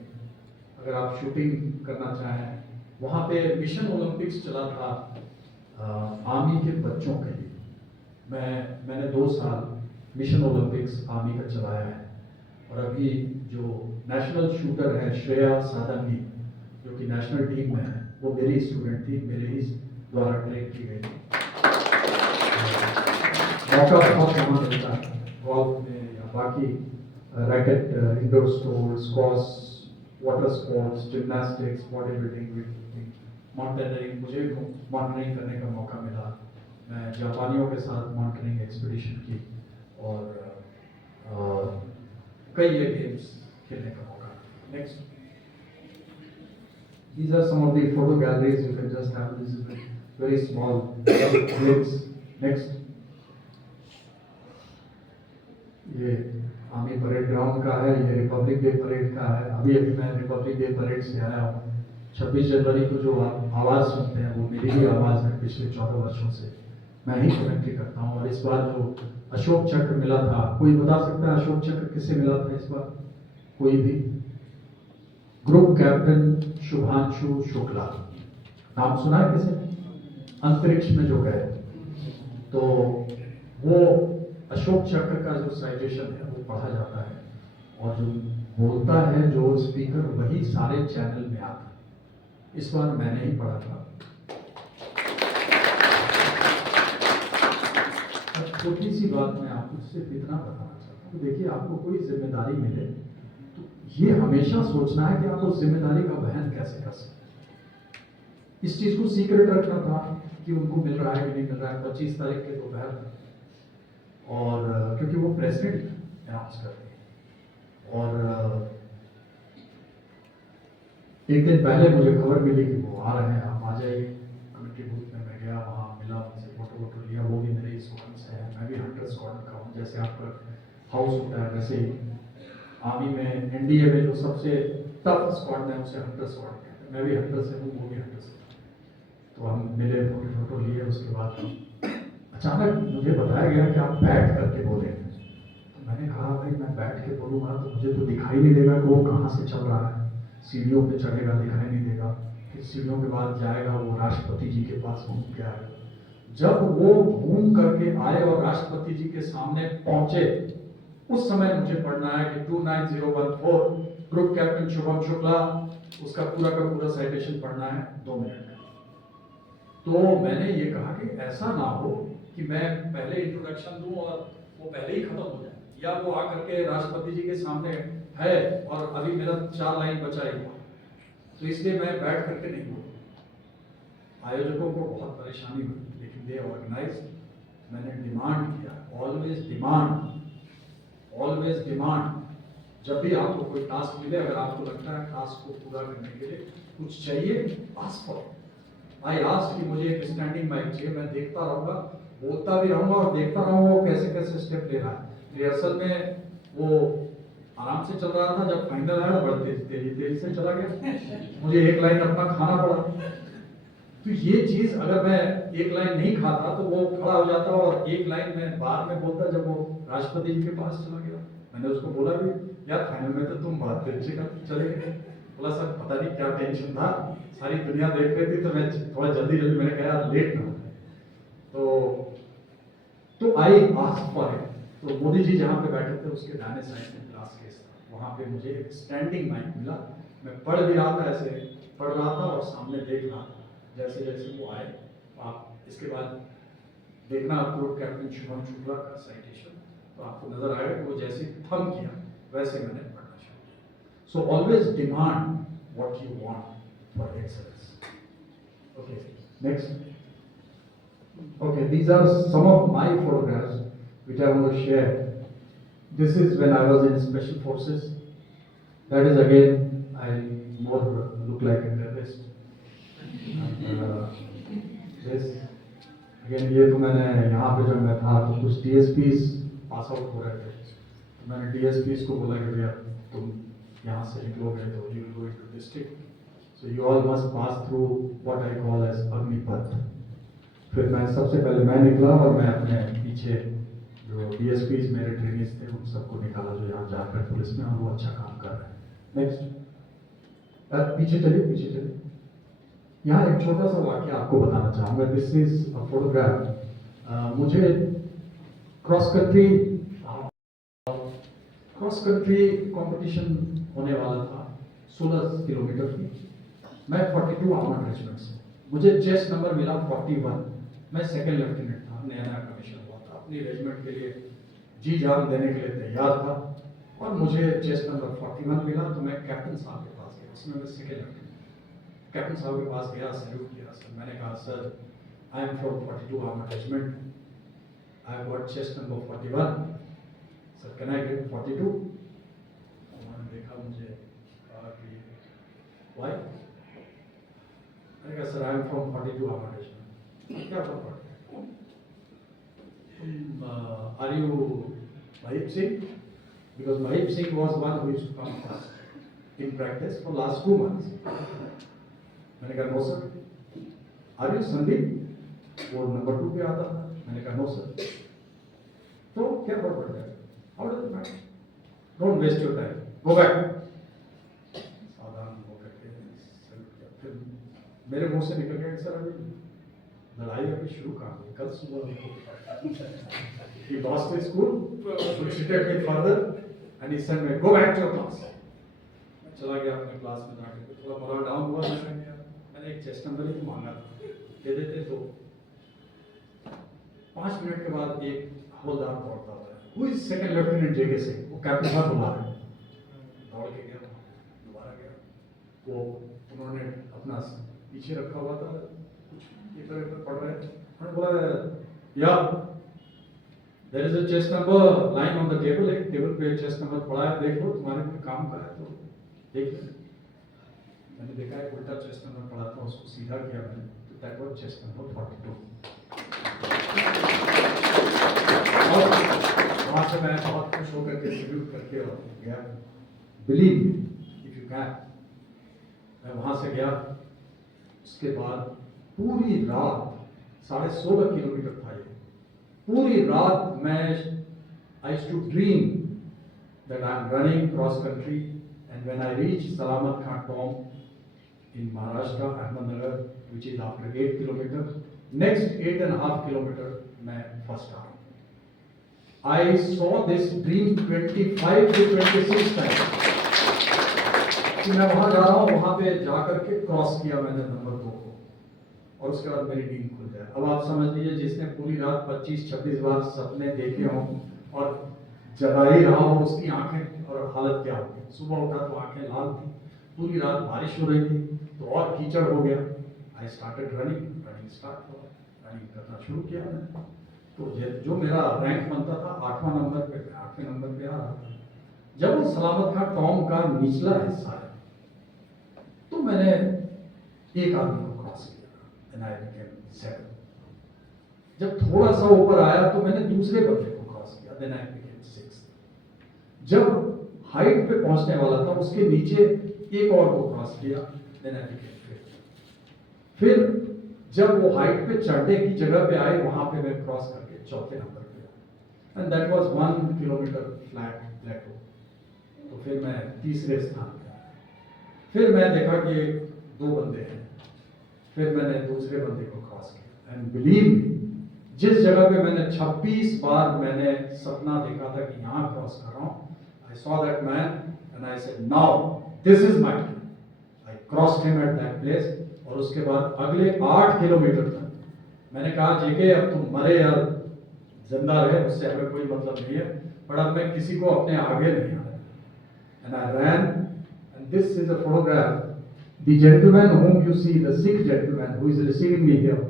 अगर आप शूटिंग करना चाहें, वहाँ पे मिशन ओलंपिक्स चला था आर्मी के बच्चों के लिए। मैंने 2 साल मिशन ओलंपिक्स आर्मी का चलाया है। और अभी जो नेशनल शूटर है श्रेया साधंगी, जो कि नेशनल टीम में है, वो मेरी स्टूडेंट थी, मेरे ही द्वारा ट्रेन की गई थी। मौका बहुत कम मिलता है गोल्फ में या बाकी racket, indoor sports, squash, water sports, gymnastics, body building, mountaineering. मुझे माउंटेनियरिंग करने का मौका मिला। मैं जापानियों के साथ माउंटेनियरिंग एक्सपीडिशन की, और कई ये गेम्स खेलने का मौका। Next. These are some of the photo galleries you can just have. This is a very small glimpse. Next. ये आर्मी परेड ग्राउंड का है, ये रिपब्लिक डे परेड का है। अभी मैं रिपब्लिक डे परेड से आया हूँ। 26 जनवरी को जो आप आवाज़ सुनते हैं वो मेरी ही आवाज़ है। पिछले 14 वर्षों से मैं ही कमेंट्री करता हूँ। और इस बार जो अशोक चक्र मिला था, कोई बता सकता है अशोक चक्र किसे मिला था इस बार? कोई भी? ग्रुप कैप्टन शुभांशु शुक्ला, नाम सुना है किसी ने? अंतरिक्ष में जो गए, तो वो अशोक चक्र का जो साइटेशन है वो पढ़ा जाता है, और जो बोलता है जो स्पीकर, वही सारे चैनल में आता है। इस बार मैंने ही पढ़ा था। अब छोटी सी बात मैं आपको सिर्फ इतना बताना चाहता हूँ, देखिए आपको कोई जिम्मेदारी मिले तो ये हमेशा सोचना है कि आप उस जिम्मेदारी का वहन कैसे कर सकते। इस चीज को सीक्रेट रखना था कि उनको मिल रहा है कि नहीं मिल रहा है 25 तारीख के दोपहर में, और क्योंकि वो प्रेसिडेंट अनाउंस कर रहे हैं, और एक दिन पहले मुझे खबर मिली कि वो आ रहे हैं, आप आ जाइए कमेटी बूथ में। मैं गया, वहाँ मिला, उनसे फोटो वोटो लिया। वो भी मेरे स्क्वाड से है, मैं भी हंटर स्क्वाड का हूँ। जैसे आपका हाउस होता है वैसे ही आर्मी में, एनडीए में जो सबसे टफ स्क्वाड है उसे हंटर स्क्वाड कहते हैं। मैं भी हंटर से हूँ, वो भी हंटर से। तो हम मिले, फोटो फोटो लिए। उसके बाद अचानक मुझे बताया गया कि आप बैठ करके बोलेंगे। तो मैंने कहा भाई मैं बैठ के बोलूँगा तो मुझे तो दिखाई नहीं देगा कि वो कहाँ से चल रहा है। सीढ़ियों पे चढ़ेगा, दिखाई नहीं देगा। फिर सीढ़ियों के बाद जाएगा, वो राष्ट्रपति जी के पास घूम के आएगा। जब वो घूम करके आए और राष्ट्रपति जी के सामने पहुंचे, उस समय मुझे पढ़ना है कि 29014 ग्रुप कैप्टन शुभम शुक्ला, उसका पूरा का पूरा साइटेशन पढ़ना है 2 मिनट का। तो मैंने ये कहा कि ऐसा ना हो कि मैं पहले इंट्रोडक्शन दूं और वो पहले ही खत्म हो जाए, या वो आकर के राष्ट्रपति जी के सामने है और अभी मेरा 4 लाइन बचा ही हुआ। तो इसलिए मैं बैठ करके नहीं बोलूँ। आयोजकों को बहुत परेशानी हुई, लेकिन दे ऑर्गेनाइज। मैंने डिमांड किया, ऑलवेज डिमांड। जब भी आपको कोई टास्क मिले, अगर आपको लगता है टास्क को पूरा करने के लिए कुछ चाहिए, आस्क फॉर। आई आस्क कि मुझे एक स्टैंडिंग माइक चाहिए। मैं देखता रहूंगा, बोलता भी रहूंगा और देखता रहूंगा वो कैसे कैसे स्टेप ले रहा है। रिहर्सल में वो आराम से चल रहा था, जब फाइनल आया बड़े तेजी से चला गया। मुझे एक लाइन अपना खाना पड़ा। तो ये चीज अगर मैं एक लाइन नहीं खाता तो वो खड़ा हो जाता और एक लाइन मैं बाद में बोलता जब वो राष्ट्रपति जी के पास चला गया। मैंने उसको बोला भी यार फाइनल में तो तुम बहुत तेजी से चले गए। बोला सर पता नहीं क्या टेंशन था, सारी दुनिया देख रही थी तो मैं थोड़ा जल्दी मैंने कहा यार लेट ना हो। तो आई आस्क फॉर इट। तो मोदी जी जहाँ पे बैठे थे उसके दाहिने साइड में क्लास केस था, वहाँ पे मुझे एक स्टैंडिंग माइक मिला। मैं पढ़ भी रहा था, ऐसे पढ़ रहा था और सामने देख रहा था। जैसे जैसे वो आए, आप इसके बाद देखना ग्रुप कैप्टन शुभम शुक्ला का साइटेशन, तो आपको नजर आएगा कि वो जैसे थम किया वैसे मैंने पढ़ना शुरू किया। So always demand what you want for excellence. Okay, next. Okay, these are some of my photographs which I want to share. This is when I was in Special Forces. That is again, I more look like a terrorist. This again, ये तो मैंने यहाँ पे जब मैं था तो कुछ DSPs पास आउट हो रहे थे, तो मैंने DSPs को बोला कि भैया तुम यहाँ से निकलोगे तो you will go into district, so you all must pass through what I call as Agnipath. फिर मैं सबसे पहले मैं निकला और मैं अपने पीछे जो DSPs मेरे ट्रेनिंग्स थे उन सबको निकाला जो यहाँ झारखंड पुलिस में, और वो अच्छा काम कर रहे हैं। नेक्स्ट, पीछे चलिए। यहाँ एक छोटा सा वाक्य आपको बताना चाहूँगा। This is a photograph. मुझे क्रॉस कंट्री कंपटीशन होने वाला था 16 किलोमीटर की। मैं 42 आर्मर्ड रेजिमेंट से, मुझे चेस्ट नंबर मिला 41। मैं सेकंड लेफ्टिनेंट था, नया कमीशन हुआ था, अपनी रेजिमेंट के लिए जी जान देने के लिए तैयार था, और मुझे चेस्ट नंबर 41 मिला। तो मैं कैप्टन साहब के पास गया, उसमें मैं सेकंड लेफ्टिनेंट। कैप्टन साहब के पास गया, सैल्यूट किया। सर मैंने कहा sir I am from 42 armoured regiment, I have got chest number 41, sir can I get 42? उन्होंने देखा मुझे, कहा कि व्हाई? मैंने कहा sir I am from 42 armoured regiment. क्या फर्क पड़ता है? Are you Mahip Singh? Because Mahip Singh was one who used to come first in practice for last 2 months. मैंने कहा no sir. Are you Sandeep? वो नंबर 2 पे आता था। मैंने कहा नो सर। तो क्या फर्क पड़ता है? How does it matter? Don't waste your time, go back. सावधान होकर के फिर मेरे मुंह से निकल गया सर अभी लड़ाई अभी शुरू कहाँ हुई, कल सुबह he lost his school, cheated me further, and he said me go back to your class. मैं चला गया अपने क्लास में, जाके थोड़ा मोरल डाउन हुआ। मैंने एक चेस्ट नंबर ही मांगा था, दे देते। तो 5 मिनट के बाद एक हवलदार दौड़ता हुआ, हु इज सेकंड लेफ्टिनेंट जेके सिंह, वो कैप्टन साहब बुला रहे हैं। दौड़ के गया, दोबारा गया, वो उन्होंने अपना पीछे रखा हुआ था, कुछ इधर पढ़ रहे थे। उन्होंने बोला yeah there is a chest number line on the table, एक टेबल पे चेस्ट नंबर पड़ा है, देख लो तुम्हारे कोई काम का है तो देख लो। मैंने देखा है उल्टा चेस्ट नंबर पड़ा था, उसको सीधा किया मैंने, तो दैट वाज चेस्ट नंबर 42। और वहाँ से मैं बहुत खुश होकर के सल्यूट करके और गया। Believe me if you can, मैं वहाँ से गया। उसके बाद पूरी रात 16.5 किलोमीटर था ये, पूरी रात मैं I used to dream that I am running cross country and when I reach Salamat Khan tomb in Maharashtra, Ahmednagar, which is after 8 kilometers. Next 8.5 kilometers, मैं first आ गया. I saw this dream 25 to 26 times. कि मैं वहाँ जा रहा हूँ, वहाँ पे जा करके क्रॉस किया मैंने नंबर 2 को, और उसके बाद मेरी नींद खुल जाए। अब आप समझ लीजिए जिसने पूरी रात 25-26 बार सपने देखे हों और जगा ही रहा हो, उसकी आंखें और हालत क्या होगी। सुबह उठा तो आंखें लाल थी, पूरी रात बारिश हो रही थी, तो और कीचड़ हो गया। आई स्टार्टेड रनिंग स्टार्ट हुआ, रनिंग करना शुरू किया मैंने। तो जो मेरा रैंक बनता था 8वां नंबर पे, 8वें नंबर पे आ रहा था। जब वो सलामत खान टॉम का निचला हिस्सा है, तो मैंने एक आदमी को क्रॉस किया, एंड आई बिकेम सेकंड। जब थोड़ा सा ऊपर आया तो मैंने दूसरे बंदे को क्रॉस किया, देन आई बिकेम सिक्स्थ। जब हाइट पे पहुंचने वाला था, उसके नीचे एक और को क्रॉस किया, देन आई बिकेम फिफ्थ। फिर जब वो हाइट पे चढ़ने की जगह पे आए, वहां पे मैं क्रॉस करके चौथे नंबर पे आया, and that was 1 kilometre flat plateau. तो फिर मैं तीसरे स्थान पे आया। फिर मैं देखा कि 2 बंदे हैं, फिर मैंने दूसरे बंदे को क्रॉस किया, एंड बिलीव मी, जिस जगह पे मैंने 26 बार मैंने सपना देखा था कि यहाँ क्रॉस कर रहा हूँ, I saw that man and I said, now this is my time. I crossed him at that place, और उसके बाद अगले 8 किलोमीटर तक मैंने कहा जेके अब तुम मरे या जिंदा रहे उससे हमें कोई मतलब नहीं है, पर अब मैं किसी को अपने आगे नहीं आना। And I ran, and this is a photograph. The gentleman whom you see, the Sikh gentleman who is receiving me here,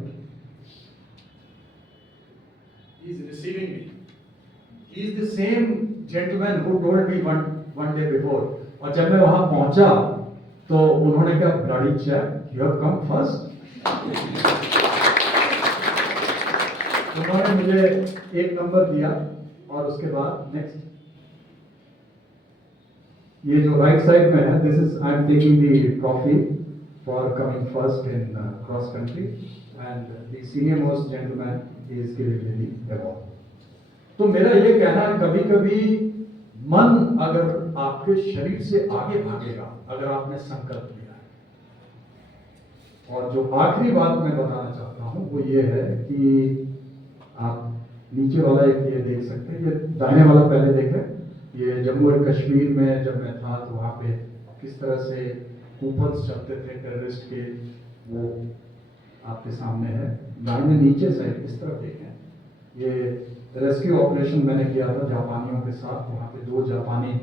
he is receiving me. He is the same gentleman who told me one day before. और जब मैं वहां पहुंचा तो उन्होंने कहा bloody cheek, you have come first. उन्होंने मुझे 1 नंबर दिया, और उसके बाद नेक्स्ट ये जो राइट साइड में है, this is I am taking the trophy for coming first in cross country, and the senior most gentleman is giving me the award. तो मेरा ये कहना है, कभी कभी मन अगर आपके शरीर से आगे भागेगा, अगर आपने संकल्प लिया है। और जो आखिरी बात मैं बताना चाहता हूं वो ये है कि आप नीचे वाला एक ये देख सकते हैं, ये दाहिने वाला पहले देखें। ये जम्मू और कश्मीर में जब मैं था तो वहाँ पे किस तरह से कूपन्स चलते थे टेररिस्ट के, वो आपके सामने है। दाहिने नीचे साइड इस तरफ देखें, ये रेस्क्यू ऑपरेशन मैंने किया था जापानियों के साथ। वहाँ पे 2 जापानी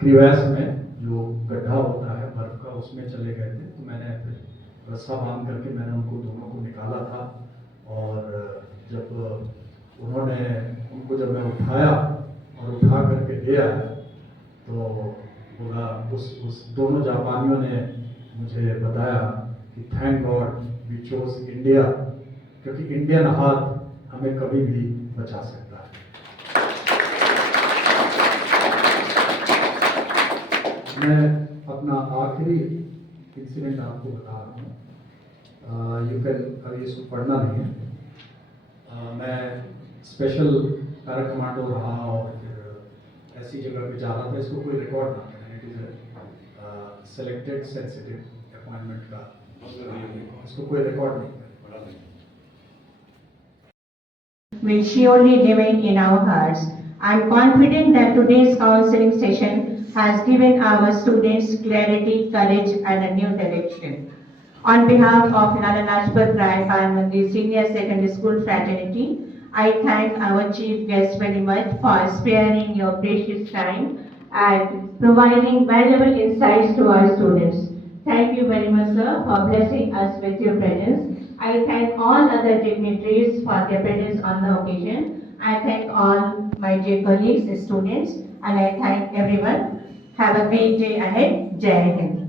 क्रीवैस में जो गड्ढा होता है बर्फ का, उसमें चले गए थे। तो मैंने फिर रस्सा बांध करके मैंने उनको दोनों को निकाला था, और जब उन्होंने उनको जब मैं उठाया और उठा करके ले आया तो बोला, उस दोनों जापानियों ने मुझे बताया कि thank God we chose India, क्योंकि इंडियन हाथ हमें कभी भी बचा सकता है। मैं अपना आखिरी इंसिडेंट आपको बता रहा हूँ। यू कैन, अभी इसको पढ़ना नहीं है। मैं स्पेशल पैरा कमांडो रहा और फिर ऐसी जगह पे जा रहा था, इसको कोई रिकॉर्ड ना करें, it is selected sensitive appointment का, इसको कोई रिकॉर्ड नहीं करें। Will surely remain in our hearts. I am confident that today's counseling session has given our students clarity, courage, and a new direction. On behalf of Lala Lajpat Rai Parmandi Senior Secondary School Fraternity, I thank our chief guest very much for sparing your precious time and providing valuable insights to our students. Thank you very much, sir, for blessing us with your presence. I thank all other dignitaries for their presence on the occasion. I thank all my dear colleagues, students, and I thank everyone. Have a great day ahead. Jai Hind.